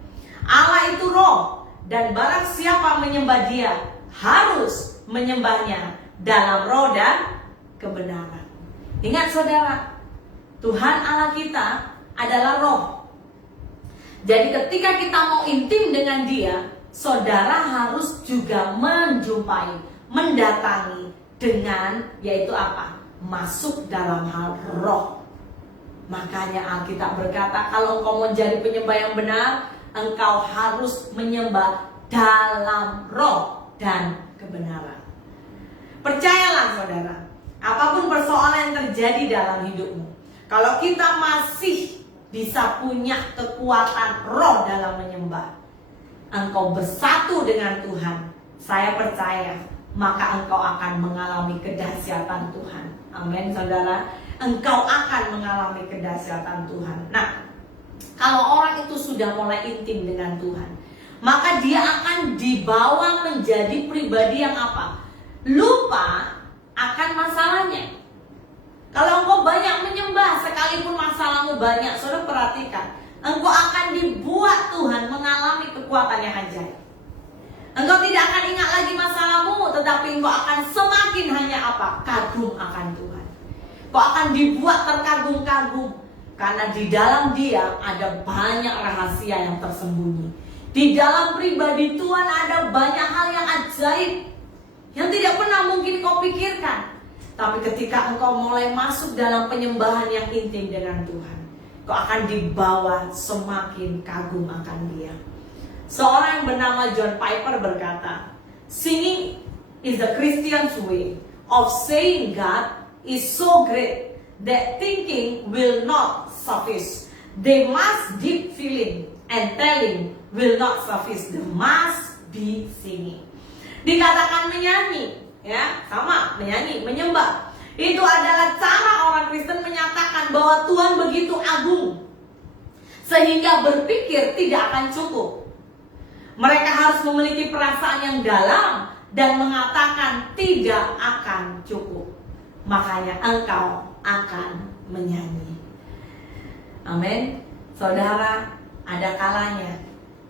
Allah itu roh, dan barang siapa menyembah Dia harus menyembahnya dalam roh dan kebenaran. Ingat saudara, Tuhan Allah kita adalah roh. Jadi ketika kita mau intim dengan Dia, saudara harus juga menjumpai, mendatangi dengan, yaitu apa? Masuk dalam hal roh. Makanya Alkitab berkata, kalau engkau mau jadi penyembah yang benar, engkau harus menyembah dalam roh dan kebenaran. Percayalah saudara, apapun persoalan yang terjadi dalam hidupmu, kalau kita masih bisa punya kekuatan roh dalam menyembah, engkau bersatu dengan Tuhan, saya percaya, maka engkau akan mengalami kedahsyatan Tuhan. Amin saudara, engkau akan mengalami kedahsyatan Tuhan. Nah, kalau orang itu sudah mulai intim dengan Tuhan, maka dia akan dibawa menjadi pribadi yang apa? Lupa akan masalahnya. Kalau engkau banyak menyembah, sekalipun masalahmu banyak, saudara perhatikan, engkau akan dibuat Tuhan mengalami kekuatan yang ajaib. Engkau tidak akan ingat lagi masalahmu, tetapi engkau akan semakin hanya apa? Kagum akan Tuhan. Engkau akan dibuat terkagum-kagum, karena di dalam Dia ada banyak rahasia yang tersembunyi. Di dalam pribadi Tuhan ada banyak hal yang ajaib yang tidak pernah mungkin kau pikirkan. Tapi ketika engkau mulai masuk dalam penyembahan yang intim dengan Tuhan, kau akan dibawa semakin kagum akan Dia. Seorang yang bernama John Piper berkata, singing is the Christian's way of saying God is so great that thinking will not suffice. They must deep feeling and telling will not suffice. They must be singing. Dikatakan menyanyi, ya, sama menyanyi, menyembah. Itu adalah cara orang Kristen menyatakan bahwa Tuhan begitu agung, sehingga berpikir tidak akan cukup. Mereka harus memiliki perasaan yang dalam dan mengatakan tidak akan cukup. Makanya engkau akan menyanyi. Amin. Saudara, ada kalanya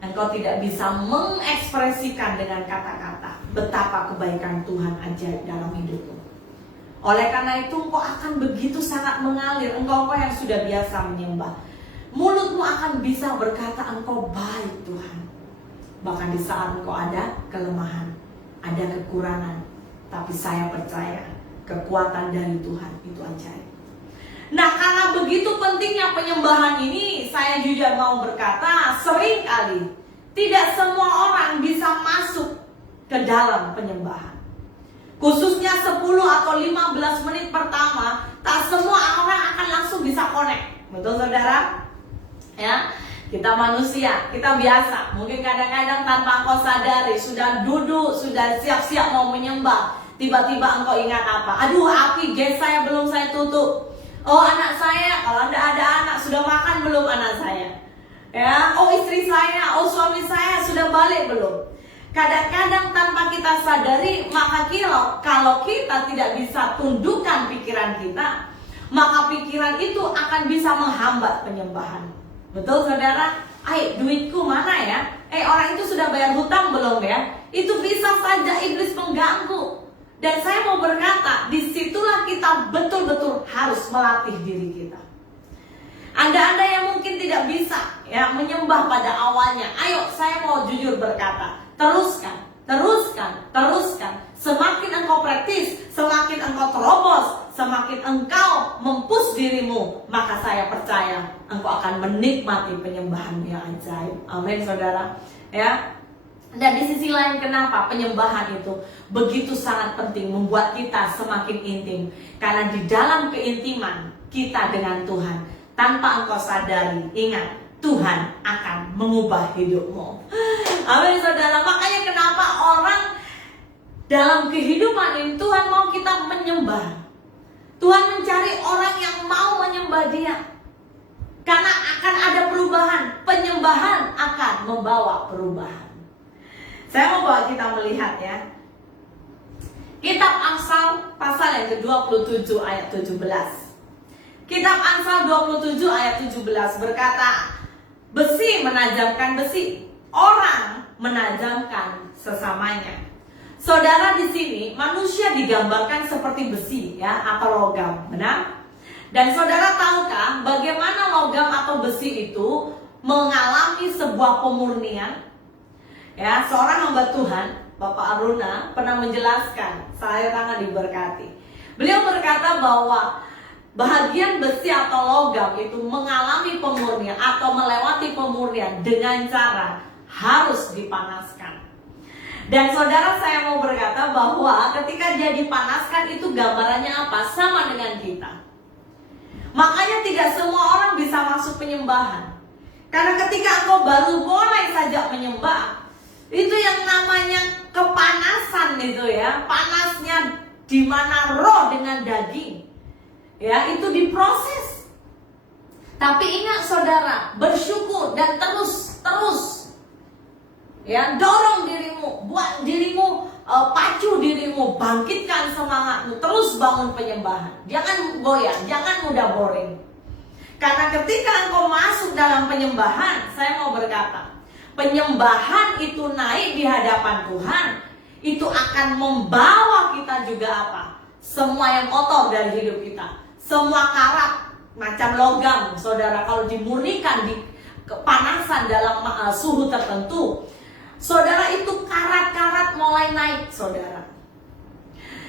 engkau tidak bisa mengekspresikan dengan kata-kata betapa kebaikan Tuhan ajaib dalam hidupmu. Oleh karena itu engkau akan begitu sangat mengalir. Engkau yang sudah biasa menyembah, mulutmu akan bisa berkata engkau baik Tuhan. Bahkan di saat engkau ada kelemahan, ada kekurangan, tapi saya percaya kekuatan dari Tuhan itu ajaib. Nah, karena begitu pentingnya penyembahan ini, saya juga mau berkata, seringkali tidak semua orang bisa masuk ke dalam penyembahan. Khususnya 10 atau 15 menit pertama, tak semua orang akan langsung bisa connect. Betul saudara? Ya, kita manusia, kita biasa. Mungkin kadang-kadang tanpa engkau sadari, sudah duduk, sudah siap-siap mau menyembah, tiba-tiba engkau ingat apa? Aduh, api gas saya belum saya tutup. Oh, anak saya, kalau ada anak, sudah makan belum anak saya? Ya, oh istri saya, oh suami saya sudah balik belum? Kadang-kadang tanpa kita sadari, maka kalau kita tidak bisa tundukkan pikiran kita, maka pikiran itu akan bisa menghambat penyembahan. Betul saudara? Duitku mana ya? Orang itu sudah bayar hutang belum ya? Itu bisa saja iblis mengganggu. Dan saya mau berkata, disitulah kita betul-betul harus melatih diri kita. Anda yang mungkin tidak bisa ya menyembah pada awalnya, ayo saya mau jujur berkata, teruskan. Semakin engkau praktis, semakin engkau terobos, semakin engkau mempush dirimu, maka saya percaya engkau akan menikmati penyembahan yang ajaib. Amin saudara. Ya. Dan di sisi lain, kenapa penyembahan itu begitu sangat penting, membuat kita semakin intim. Karena di dalam keintiman kita dengan Tuhan, tanpa engkau sadari, ingat, Tuhan akan mengubah hidupmu. Amin saudara. Makanya kenapa orang dalam kehidupan ini Tuhan mau kita menyembah. Tuhan mencari orang yang mau menyembah Dia. Karena akan ada perubahan. Penyembahan akan membawa perubahan. Saya mau bawa kita melihat ya. Kitab Amsal pasal yang ke-27 ayat 17. Kitab Amsal 27 ayat 17 berkata, besi menajamkan besi, orang menajamkan sesamanya. Saudara, di sini manusia digambarkan seperti besi ya, atau logam, benar? Dan saudara tahukah bagaimana logam atau besi itu mengalami sebuah pemurnian? Ya, seorang hamba Tuhan, Bapak Aruna, pernah menjelaskan, saya sangat diberkati. Beliau berkata bahwa bahagian besi atau logam itu mengalami pemurnian atau melewati pemurnian dengan cara harus dipanaskan. Dan saudara, saya mau berkata bahwa ketika dia dipanaskan itu gambarannya apa? Sama dengan kita. Makanya tidak semua orang bisa masuk penyembahan. Karena ketika engkau baru mulai saja menyembah, itu yang namanya kepanasan itu ya. Panasnya di mana roh dengan daging. Ya, itu diproses. Tapi ingat saudara, bersyukur dan terus ya, dorong dirimu, buat dirimu, pacu dirimu, bangkitkan semangatmu, terus bangun penyembahan. Jangan goyah, jangan mudah boring. Karena ketika engkau masuk dalam penyembahan, saya mau berkata, penyembahan itu naik di hadapan Tuhan, itu akan membawa kita juga apa? Semua yang kotor dari hidup kita. Semua karat macam logam, saudara, kalau dimurnikan di kepanasan dalam suhu tertentu, saudara, itu karat-karat mulai naik, saudara.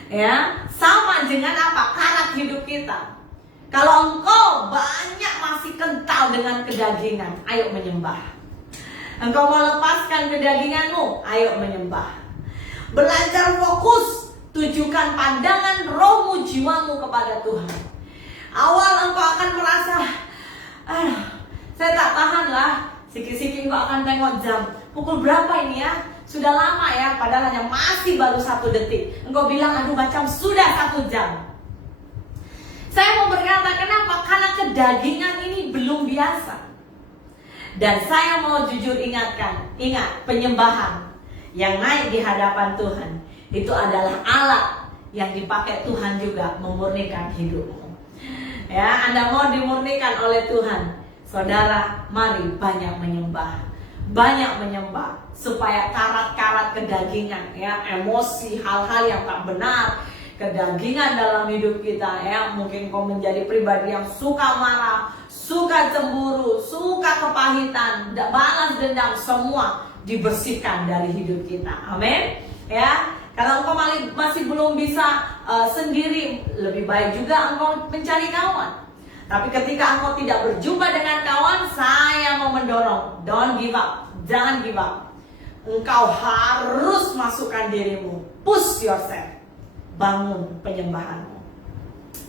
Ya, sama dengan apa? Karat hidup kita. Kalau engkau banyak masih kental dengan kedagingan, ayo menyembah. Engkau mau lepaskan kedaginganmu, ayo menyembah. Belajar fokus, tujukan pandangan rohmu, jiwamu kepada Tuhan. Awal engkau akan merasa, saya tak tahan lah. Sikit-sikit engkau akan tengok jam. Pukul berapa ini ya? Sudah lama ya, padahal hanya masih baru 1 detik. Engkau bilang, aduh macam sudah 1 jam. Saya mau berkata, kenapa? Karena kedagingan ini belum biasa. Dan saya mau jujur ingatkan, ingat, penyembahan yang naik di hadapan Tuhan itu adalah alat yang dipakai Tuhan juga memurnikan hidupmu. Ya, Anda mau dimurnikan oleh Tuhan, saudara, mari banyak menyembah. Banyak menyembah supaya karat-karat kedagingan, ya, emosi, hal-hal yang tak benar, kedagingan dalam hidup kita, ya, mungkin kau menjadi pribadi yang suka marah, suka cemburu, suka kepahitan, balas dendam, semua dibersihkan dari hidup kita. Amin. Ya, kalau engkau masih belum bisa sendiri, lebih baik juga engkau mencari kawan. Tapi ketika engkau tidak berjumpa dengan kawan, saya mau mendorong, don't give up, jangan give up. Engkau harus masukkan dirimu, push yourself, bangun penyembahanmu.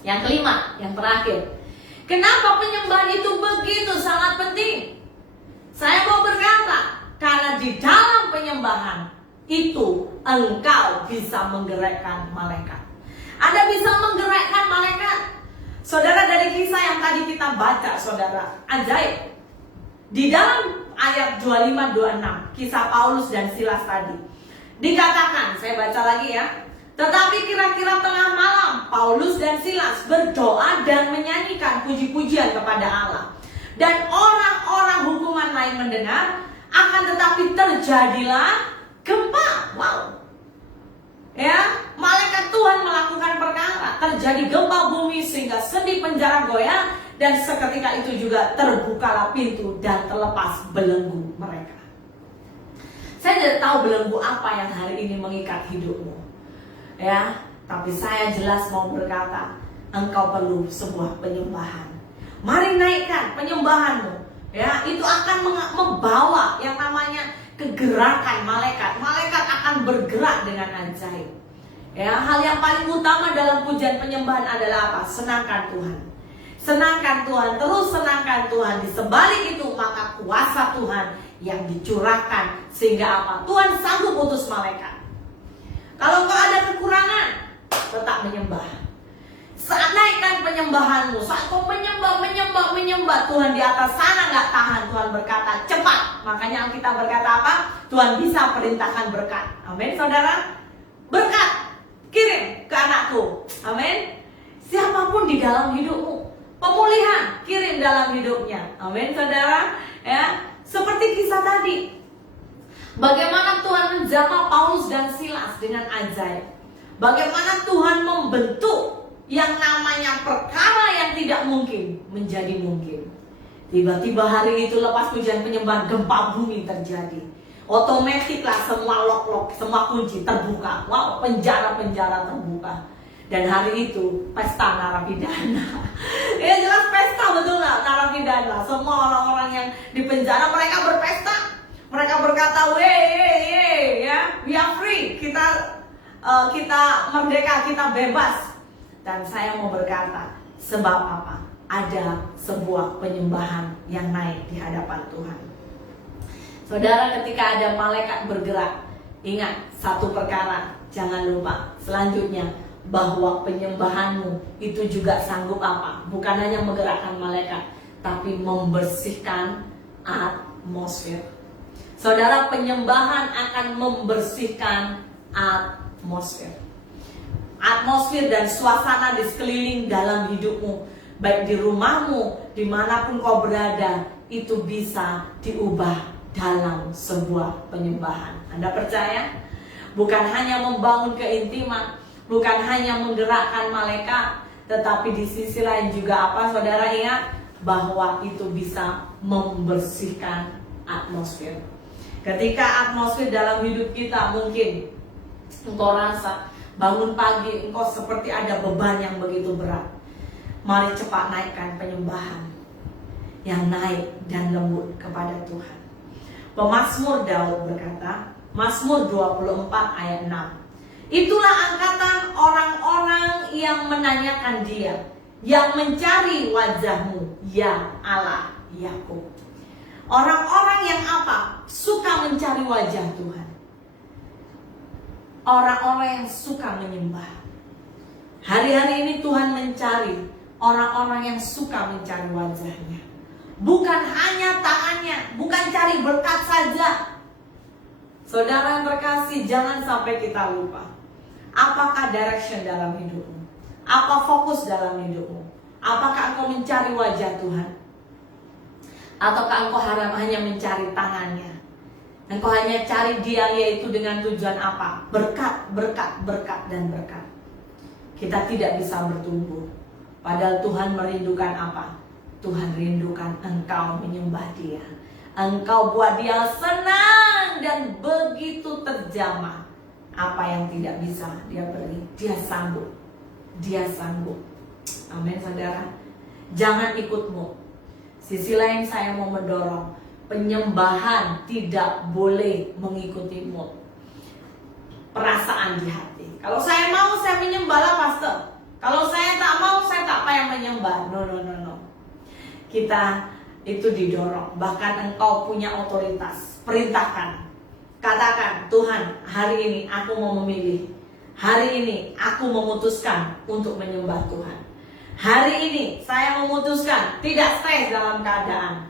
Yang kelima, yang terakhir, kenapa penyembahan itu begitu sangat penting? Saya mau berkata, karena di dalam penyembahan itu engkau bisa menggerakkan malaikat. Anda bisa menggerakkan malaikat. Saudara, dari kisah yang tadi kita baca, saudara, ajaib. Di dalam ayat 25-26, kisah Paulus dan Silas tadi, dikatakan, saya baca lagi ya. Tetapi kira-kira tengah malam, Paulus dan Silas berdoa dan menyanyikan puji-pujian kepada Allah. Dan orang-orang hukuman lain mendengar, akan tetapi terjadilah gempa. Wow. Ya, malaikat Tuhan melakukan perkara. Terjadi gempa bumi sehingga sendi penjara goyah. Dan seketika itu juga terbukalah pintu dan terlepas belenggu mereka. Saya tidak tahu belenggu apa yang hari ini mengikat hidupmu. Ya, tapi saya jelas mau berkata, engkau perlu sebuah penyembahan. Mari naikkan penyembahanmu. Ya, itu akan membawa yang namanya kegerakan malaikat. Malaikat akan bergerak dengan ajaib. Ya, hal yang paling utama dalam pujian penyembahan adalah apa? Senangkan Tuhan. Senangkan Tuhan, terus senangkan Tuhan. Di sebalik itu maka kuasa Tuhan yang dicurahkan sehingga apa? Tuhan sanggup utus malaikat. Kalau engkau ada kekurangan, tetap menyembah. Saat naikkan penyembahanmu, saat kau menyembah, Tuhan di atas sana nggak tahan. Tuhan berkata cepat. Makanya Alkitab berkata apa? Tuhan bisa perintahkan berkat. Amin, saudara. Berkat kirim ke anakku. Amin. Siapapun di dalam hidupmu, pemulihan kirim dalam hidupnya. Amin, saudara. Ya, seperti kisah tadi. Bagaimana Tuhan menjamah Paulus dan Silas dengan ajaib. Bagaimana Tuhan membentuk yang namanya perkara yang tidak mungkin menjadi mungkin. Tiba-tiba hari itu lepas pujian penyembahan, gempa bumi terjadi. Otomatiklah semua lock, semua kunci terbuka. Wow, penjara-penjara terbuka. Dan hari itu pesta narapidana. Ya jelas pesta, betul nggak? Narapidana. Semua orang-orang yang di penjara mereka berpesta. Mereka berkata, ya, we are free. Kita merdeka, kita bebas. Dan saya mau berkata, sebab apa? Ada sebuah penyembahan yang naik di hadapan Tuhan. Saudara, ketika ada malaikat bergerak, ingat satu perkara, jangan lupa. Selanjutnya, bahwa penyembahanmu itu juga sanggup apa? Bukan hanya menggerakkan malaikat, tapi membersihkan atmosfer. Saudara, penyembahan akan membersihkan atmosfer. Atmosfer dan suasana di sekeliling dalam hidupmu, baik di rumahmu, dimanapun kau berada, itu bisa diubah dalam sebuah penyembahan. Anda percaya? Bukan hanya membangun keintiman, bukan hanya menggerakkan malaikat, tetapi di sisi lain juga apa, saudara ingat? Bahwa itu bisa membersihkan atmosfer. Ketika atmosfer dalam hidup kita mungkin engkau rasa bangun pagi engkau seperti ada beban yang begitu berat. Mari cepat naikkan penyembahan yang naik dan lembut kepada Tuhan. Pemazmur Daud berkata, Mazmur 24 ayat 6. Itulah angkatan orang-orang yang menanyakan Dia, yang mencari wajah-Mu, ya Allah Yakub. Orang-orang yang apa? Suka mencari wajah Tuhan. Orang-orang yang suka menyembah. Hari-hari ini Tuhan mencari orang-orang yang suka mencari wajah-Nya. Bukan hanya tangannya, bukan cari berkat saja. Saudara yang terkasih, jangan sampai kita lupa. Apakah direction dalam hidupmu? Apa fokus dalam hidupmu? Apakah engkau mencari wajah Tuhan? Ataukah engkau hanya mencari tangannya? Engkau hanya cari Dia, yaitu dengan tujuan apa? Berkat, berkat, berkat, dan berkat. Kita tidak bisa bertumbuh. Padahal Tuhan merindukan apa? Tuhan rindukan engkau menyembah Dia. Engkau buat Dia senang dan begitu terjamah. Apa yang tidak bisa Dia beri, Dia sanggup. Dia sanggup. Amin, saudara. Jangan ikutmu. Sisi lain saya mau mendorong, penyembahan tidak boleh mengikuti mood, perasaan di hati. Kalau saya mau, saya menyembahlah pastor. Kalau saya tak mau, saya tak payah menyembah. No. Kita itu didorong. Bahkan engkau punya otoritas. Perintahkan. Katakan, Tuhan, hari ini aku mau memilih. Hari ini aku memutuskan untuk menyembah Tuhan. Hari ini saya memutuskan tidak stres dalam keadaan.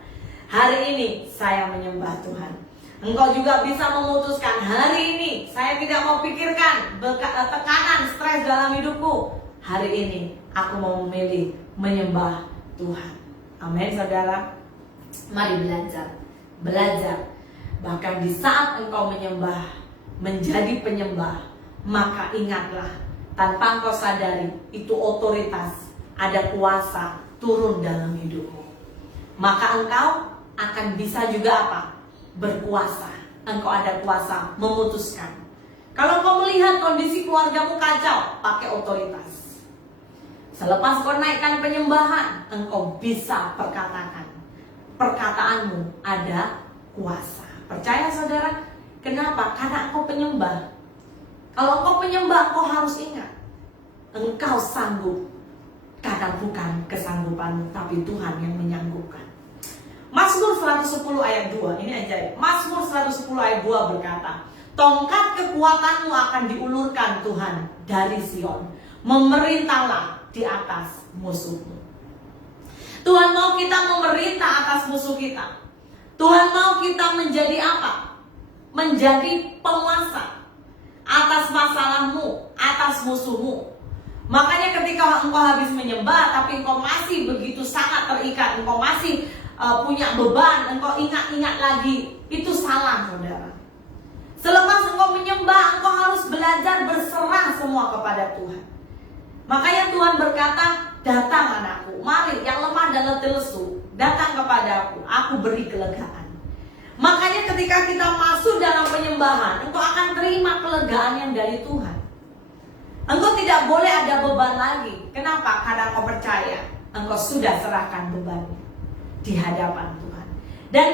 Hari ini saya menyembah Tuhan. Engkau juga bisa memutuskan, hari ini saya tidak mau pikirkan tekanan, stres dalam hidupku. Hari ini aku mau memilih menyembah Tuhan. Amin, saudara. Mari belajar. Bahkan di saat engkau menyembah, menjadi penyembah, maka ingatlah, tanpa engkau sadari, itu otoritas, ada kuasa turun dalam hidupmu. Maka engkau akan bisa juga apa? Berkuasa. Engkau ada kuasa memutuskan. Kalau kau melihat kondisi keluargamu kacau, pakai otoritas. Selepas kau naikkan penyembahan, engkau bisa perkatakan. Perkataanmu ada kuasa. Percaya, saudara? Kenapa? Karena engkau penyembah. Kalau engkau penyembah, engkau harus ingat, engkau sanggup. Karena bukan kesanggupanmu, tapi Tuhan yang menyanggupkan. Mazmur 110 ayat 2, ini ajaib. Mazmur 110 ayat 2 berkata, tongkat kekuatanmu akan diulurkan Tuhan dari Sion, memerintahlah di atas musuhmu. Tuhan mau kita memerintah atas musuh kita. Tuhan mau kita menjadi apa? Menjadi penguasa atas masalahmu, atas musuhmu. Makanya ketika engkau habis menyembah, tapi engkau masih begitu sangat terikat, engkau masih punya beban, engkau ingat-ingat lagi, itu salah, saudara. Selepas engkau menyembah, engkau harus belajar berserah semua kepada Tuhan. Makanya Tuhan berkata, datang anakku, mari yang lemah dan letih lesu, datang kepadaku, aku beri kelegaan. Makanya ketika kita masuk dalam penyembahan, engkau akan terima kelegaan yang dari Tuhan. Engkau tidak boleh ada beban lagi. Kenapa? Karena engkau percaya, engkau sudah serahkan bebannya di hadapan Tuhan. Dan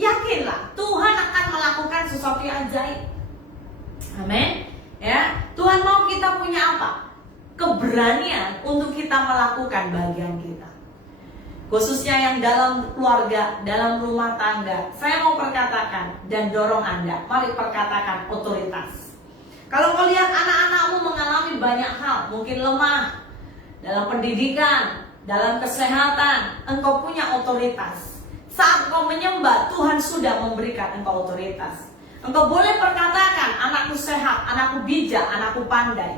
yakinlah, Tuhan akan melakukan sesuatu yang ajaib. Amin. Ya, Tuhan mau kita punya apa? Keberanian untuk kita melakukan bagian kita. Khususnya yang dalam keluarga, dalam rumah tangga. Saya mau perkatakan dan dorong Anda, mari perkatakan otoritas. Kalau kau lihat anak-anakmu mengalami banyak hal, mungkin lemah dalam pendidikan, dalam kesehatan, engkau punya otoritas. Saat kau menyembah, Tuhan sudah memberikan engkau otoritas. Engkau boleh perkatakan, anakku sehat, anakku bijak, anakku pandai.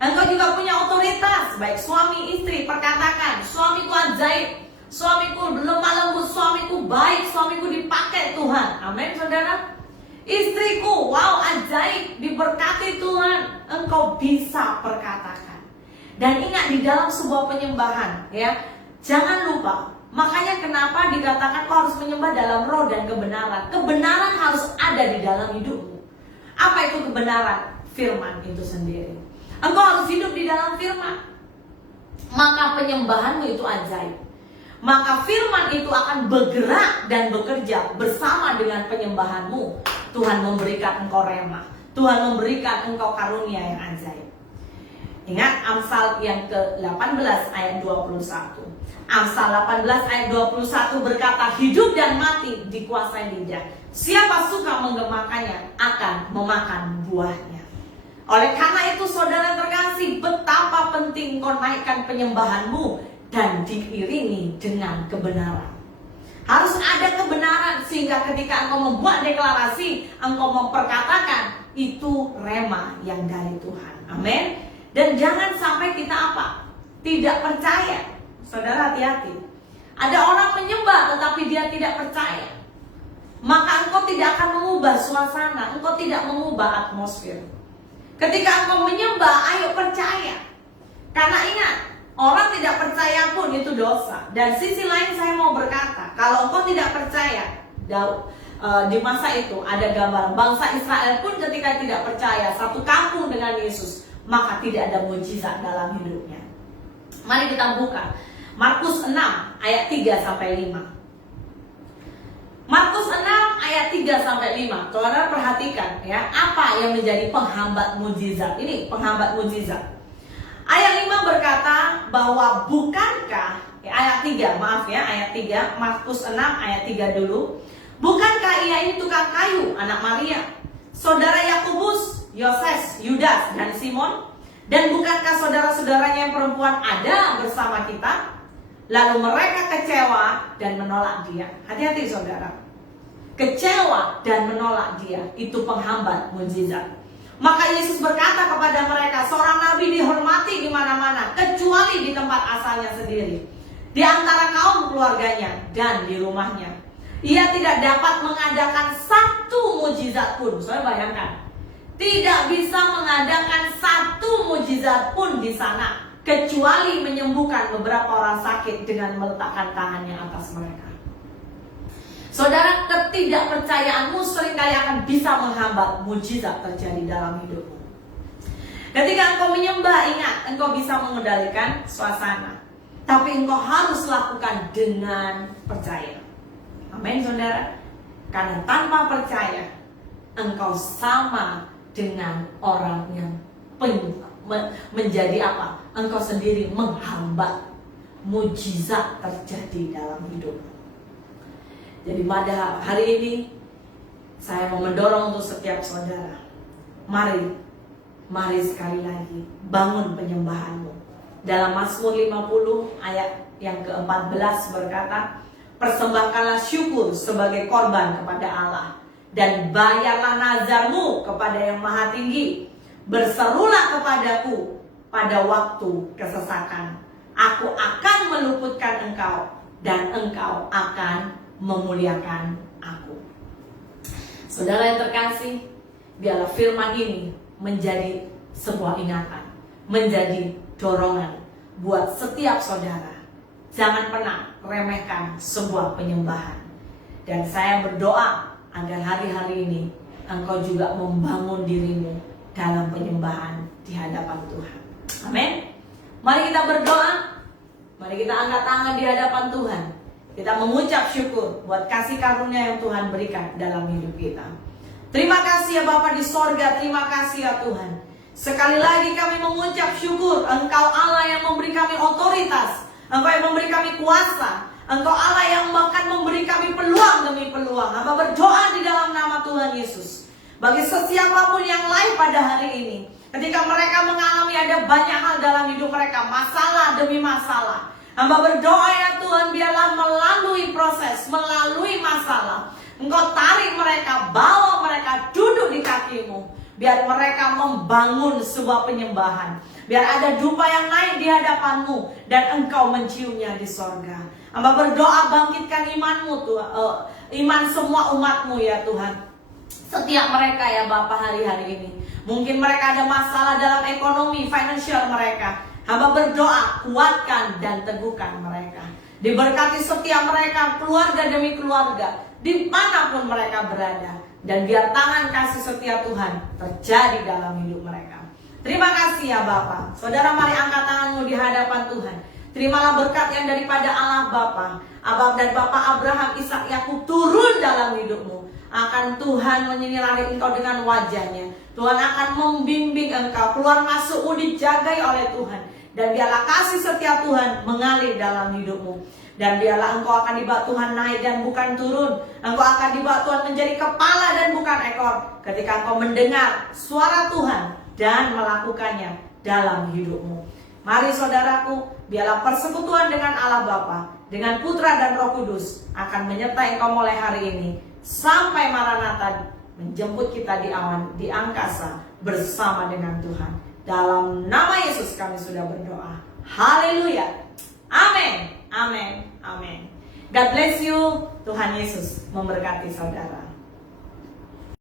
Engkau juga punya otoritas, baik suami istri, perkatakan, suamiku ajaib, suamiku lemah lembut, suamiku baik, suamiku dipakai Tuhan. Amin, saudara. Istriku, wow, ajaib, diberkati Tuhan. Engkau bisa perkatakan. Dan ingat, di dalam sebuah penyembahan, ya, jangan lupa. Makanya kenapa dikatakan kau harus menyembah dalam roh dan kebenaran. Kebenaran harus ada di dalam hidupmu. Apa itu kebenaran? Firman itu sendiri. Engkau harus hidup di dalam firman. Maka penyembahanmu itu ajaib. Maka firman itu akan bergerak dan bekerja bersama dengan penyembahanmu. Tuhan memberikan engkau rema. Tuhan memberikan engkau karunia yang ajaib. Ingat Amsal yang ke-18 ayat 21. Amsal 18 ayat 21 berkata, hidup dan mati dikuasai lidah. Siapa suka menggemakannya akan memakan buahnya. Oleh karena itu saudara terkasih, betapa penting kau naikkan penyembahanmu dan diiringi dengan kebenaran. Harus ada kebenaran sehingga ketika engkau membuat deklarasi, engkau memperkatakan itu rema yang dari Tuhan. Amin. Dan jangan sampai kita apa? Tidak percaya. Saudara hati-hati. Ada orang menyembah tetapi dia tidak percaya. Maka engkau tidak akan mengubah suasana, engkau tidak mengubah atmosfer. Ketika engkau menyembah, ayo percaya. Karena ingat, orang tidak percaya pun itu dosa. Dan sisi lain saya mau berkata, kalau engkau tidak percaya, di masa itu ada gambar bangsa Israel pun ketika tidak percaya satu kampung dengan Yesus, maka tidak ada mujizat dalam hidupnya. Mari kita buka Markus 6 ayat 3 sampai 5. Markus 6 ayat 3 sampai 5. Saudara perhatikan ya, apa yang menjadi penghambat mujizat. Ini penghambat mujizat. Ayat 5 berkata bahwa bukankah ayat 3, maaf ya, ayat 3, Markus 6 ayat 3 dulu. Bukankah ia ini tukang kayu, anak Maria, saudara Yakobus, Yoses, Yudas, dan Simon? Dan bukankah saudara-saudaranya yang perempuan ada bersama kita? Lalu mereka kecewa dan menolak dia. Hati-hati saudara. Kecewa dan menolak dia, itu penghambat mujizat. Maka Yesus berkata kepada mereka, seorang nabi dihormati di mana-mana, kecuali di tempat asalnya sendiri, di antara kaum keluarganya dan di rumahnya. Ia tidak dapat mengadakan satu mujizat pun. Saya bayangkan, tidak bisa mengadakan satu mujizat pun di sana, kecuali menyembuhkan beberapa orang sakit dengan meletakkan tangannya atas mereka. Saudara, ketidakpercayaanmu seringkali akan bisa menghambat mujizat terjadi dalam hidupmu. Ketika engkau menyembah, ingat, engkau bisa mengendalikan suasana, tapi engkau harus lakukan dengan percaya. Amin, saudara. Karena tanpa percaya, engkau sama dengan orang yang menjadi apa? Engkau sendiri menghambat mujizat terjadi dalam hidupmu. Jadi pada hari ini saya mau mendorong untuk setiap saudara. Mari sekali lagi bangun penyembahanmu. Dalam Mazmur 50 ayat yang ke-14 berkata, persembahkanlah syukur sebagai korban kepada Allah, dan bayarlah nazarmu kepada yang maha tinggi. Berserulah kepadaku pada waktu kesesakan. Aku akan meluputkan engkau, dan engkau akan memuliakan aku. Saudara yang terkasih, biarlah firman ini menjadi sebuah ingatan, menjadi dorongan buat setiap saudara. Jangan pernah remehkan sebuah penyembahan. Dan saya berdoa agar hari-hari ini engkau juga membangun dirimu dalam penyembahan di hadapan Tuhan. Amin. Mari kita berdoa. Mari kita angkat tangan di hadapan Tuhan. Kita mengucap syukur buat kasih karunia yang Tuhan berikan dalam hidup kita. Terima kasih ya Bapa di sorga. Terima kasih ya Tuhan. Sekali lagi kami mengucap syukur. Engkau Allah yang memberi kami otoritas. Engkau yang memberi kami kuasa. Engkau Allah yang bahkan memberi kami peluang demi peluang. Hamba berdoa di dalam nama Tuhan Yesus. Bagi sesiapapun yang lain pada hari ini, ketika mereka mengalami ada banyak hal dalam hidup mereka, masalah demi masalah, hamba berdoa ya Tuhan, biarlah melalui proses, melalui masalah, Engkau tarik mereka, bawa mereka duduk di kakimu. Biar mereka membangun sebuah penyembahan. Biar ada dupa yang naik di hadapanmu, dan Engkau menciumnya di sorga. Hamba berdoa bangkitkan imanmu Tuhan, iman semua umatmu ya Tuhan. Setiap mereka ya Bapa hari-hari ini, mungkin mereka ada masalah dalam ekonomi, financial mereka. Hamba berdoa kuatkan dan teguhkan mereka. Diberkati setiap mereka, keluarga demi keluarga, dimanapun mereka berada. Dan biar tangan kasih setia Tuhan terjadi dalam hidup mereka. Terima kasih ya Bapa. Saudara, mari angkat tanganmu di hadapan Tuhan. Terimalah berkat yang daripada Allah Bapa, Abah dan Bapa Abraham, Ishak, Yakub turun dalam hidupmu. Akan Tuhan menyinari engkau dengan wajahnya. Tuhan akan membimbing engkau. Keluar masukmu dijagai oleh Tuhan. Dan biarlah kasih setia Tuhan mengalir dalam hidupmu. Dan biarlah engkau akan dibawa Tuhan naik dan bukan turun. Engkau akan dibawa Tuhan menjadi kepala dan bukan ekor. Ketika engkau mendengar suara Tuhan dan melakukannya dalam hidupmu. Mari saudaraku, biarlah persekutuan dengan Allah Bapa, dengan Putra dan Roh Kudus akan menyertai engkau mulai hari ini. Sampai Maranatha menjemput kita di awan, di angkasa bersama dengan Tuhan. Dalam nama Yesus kami sudah berdoa. Haleluya. Amin. Amin. Amin. God bless you. Tuhan Yesus memberkati saudara.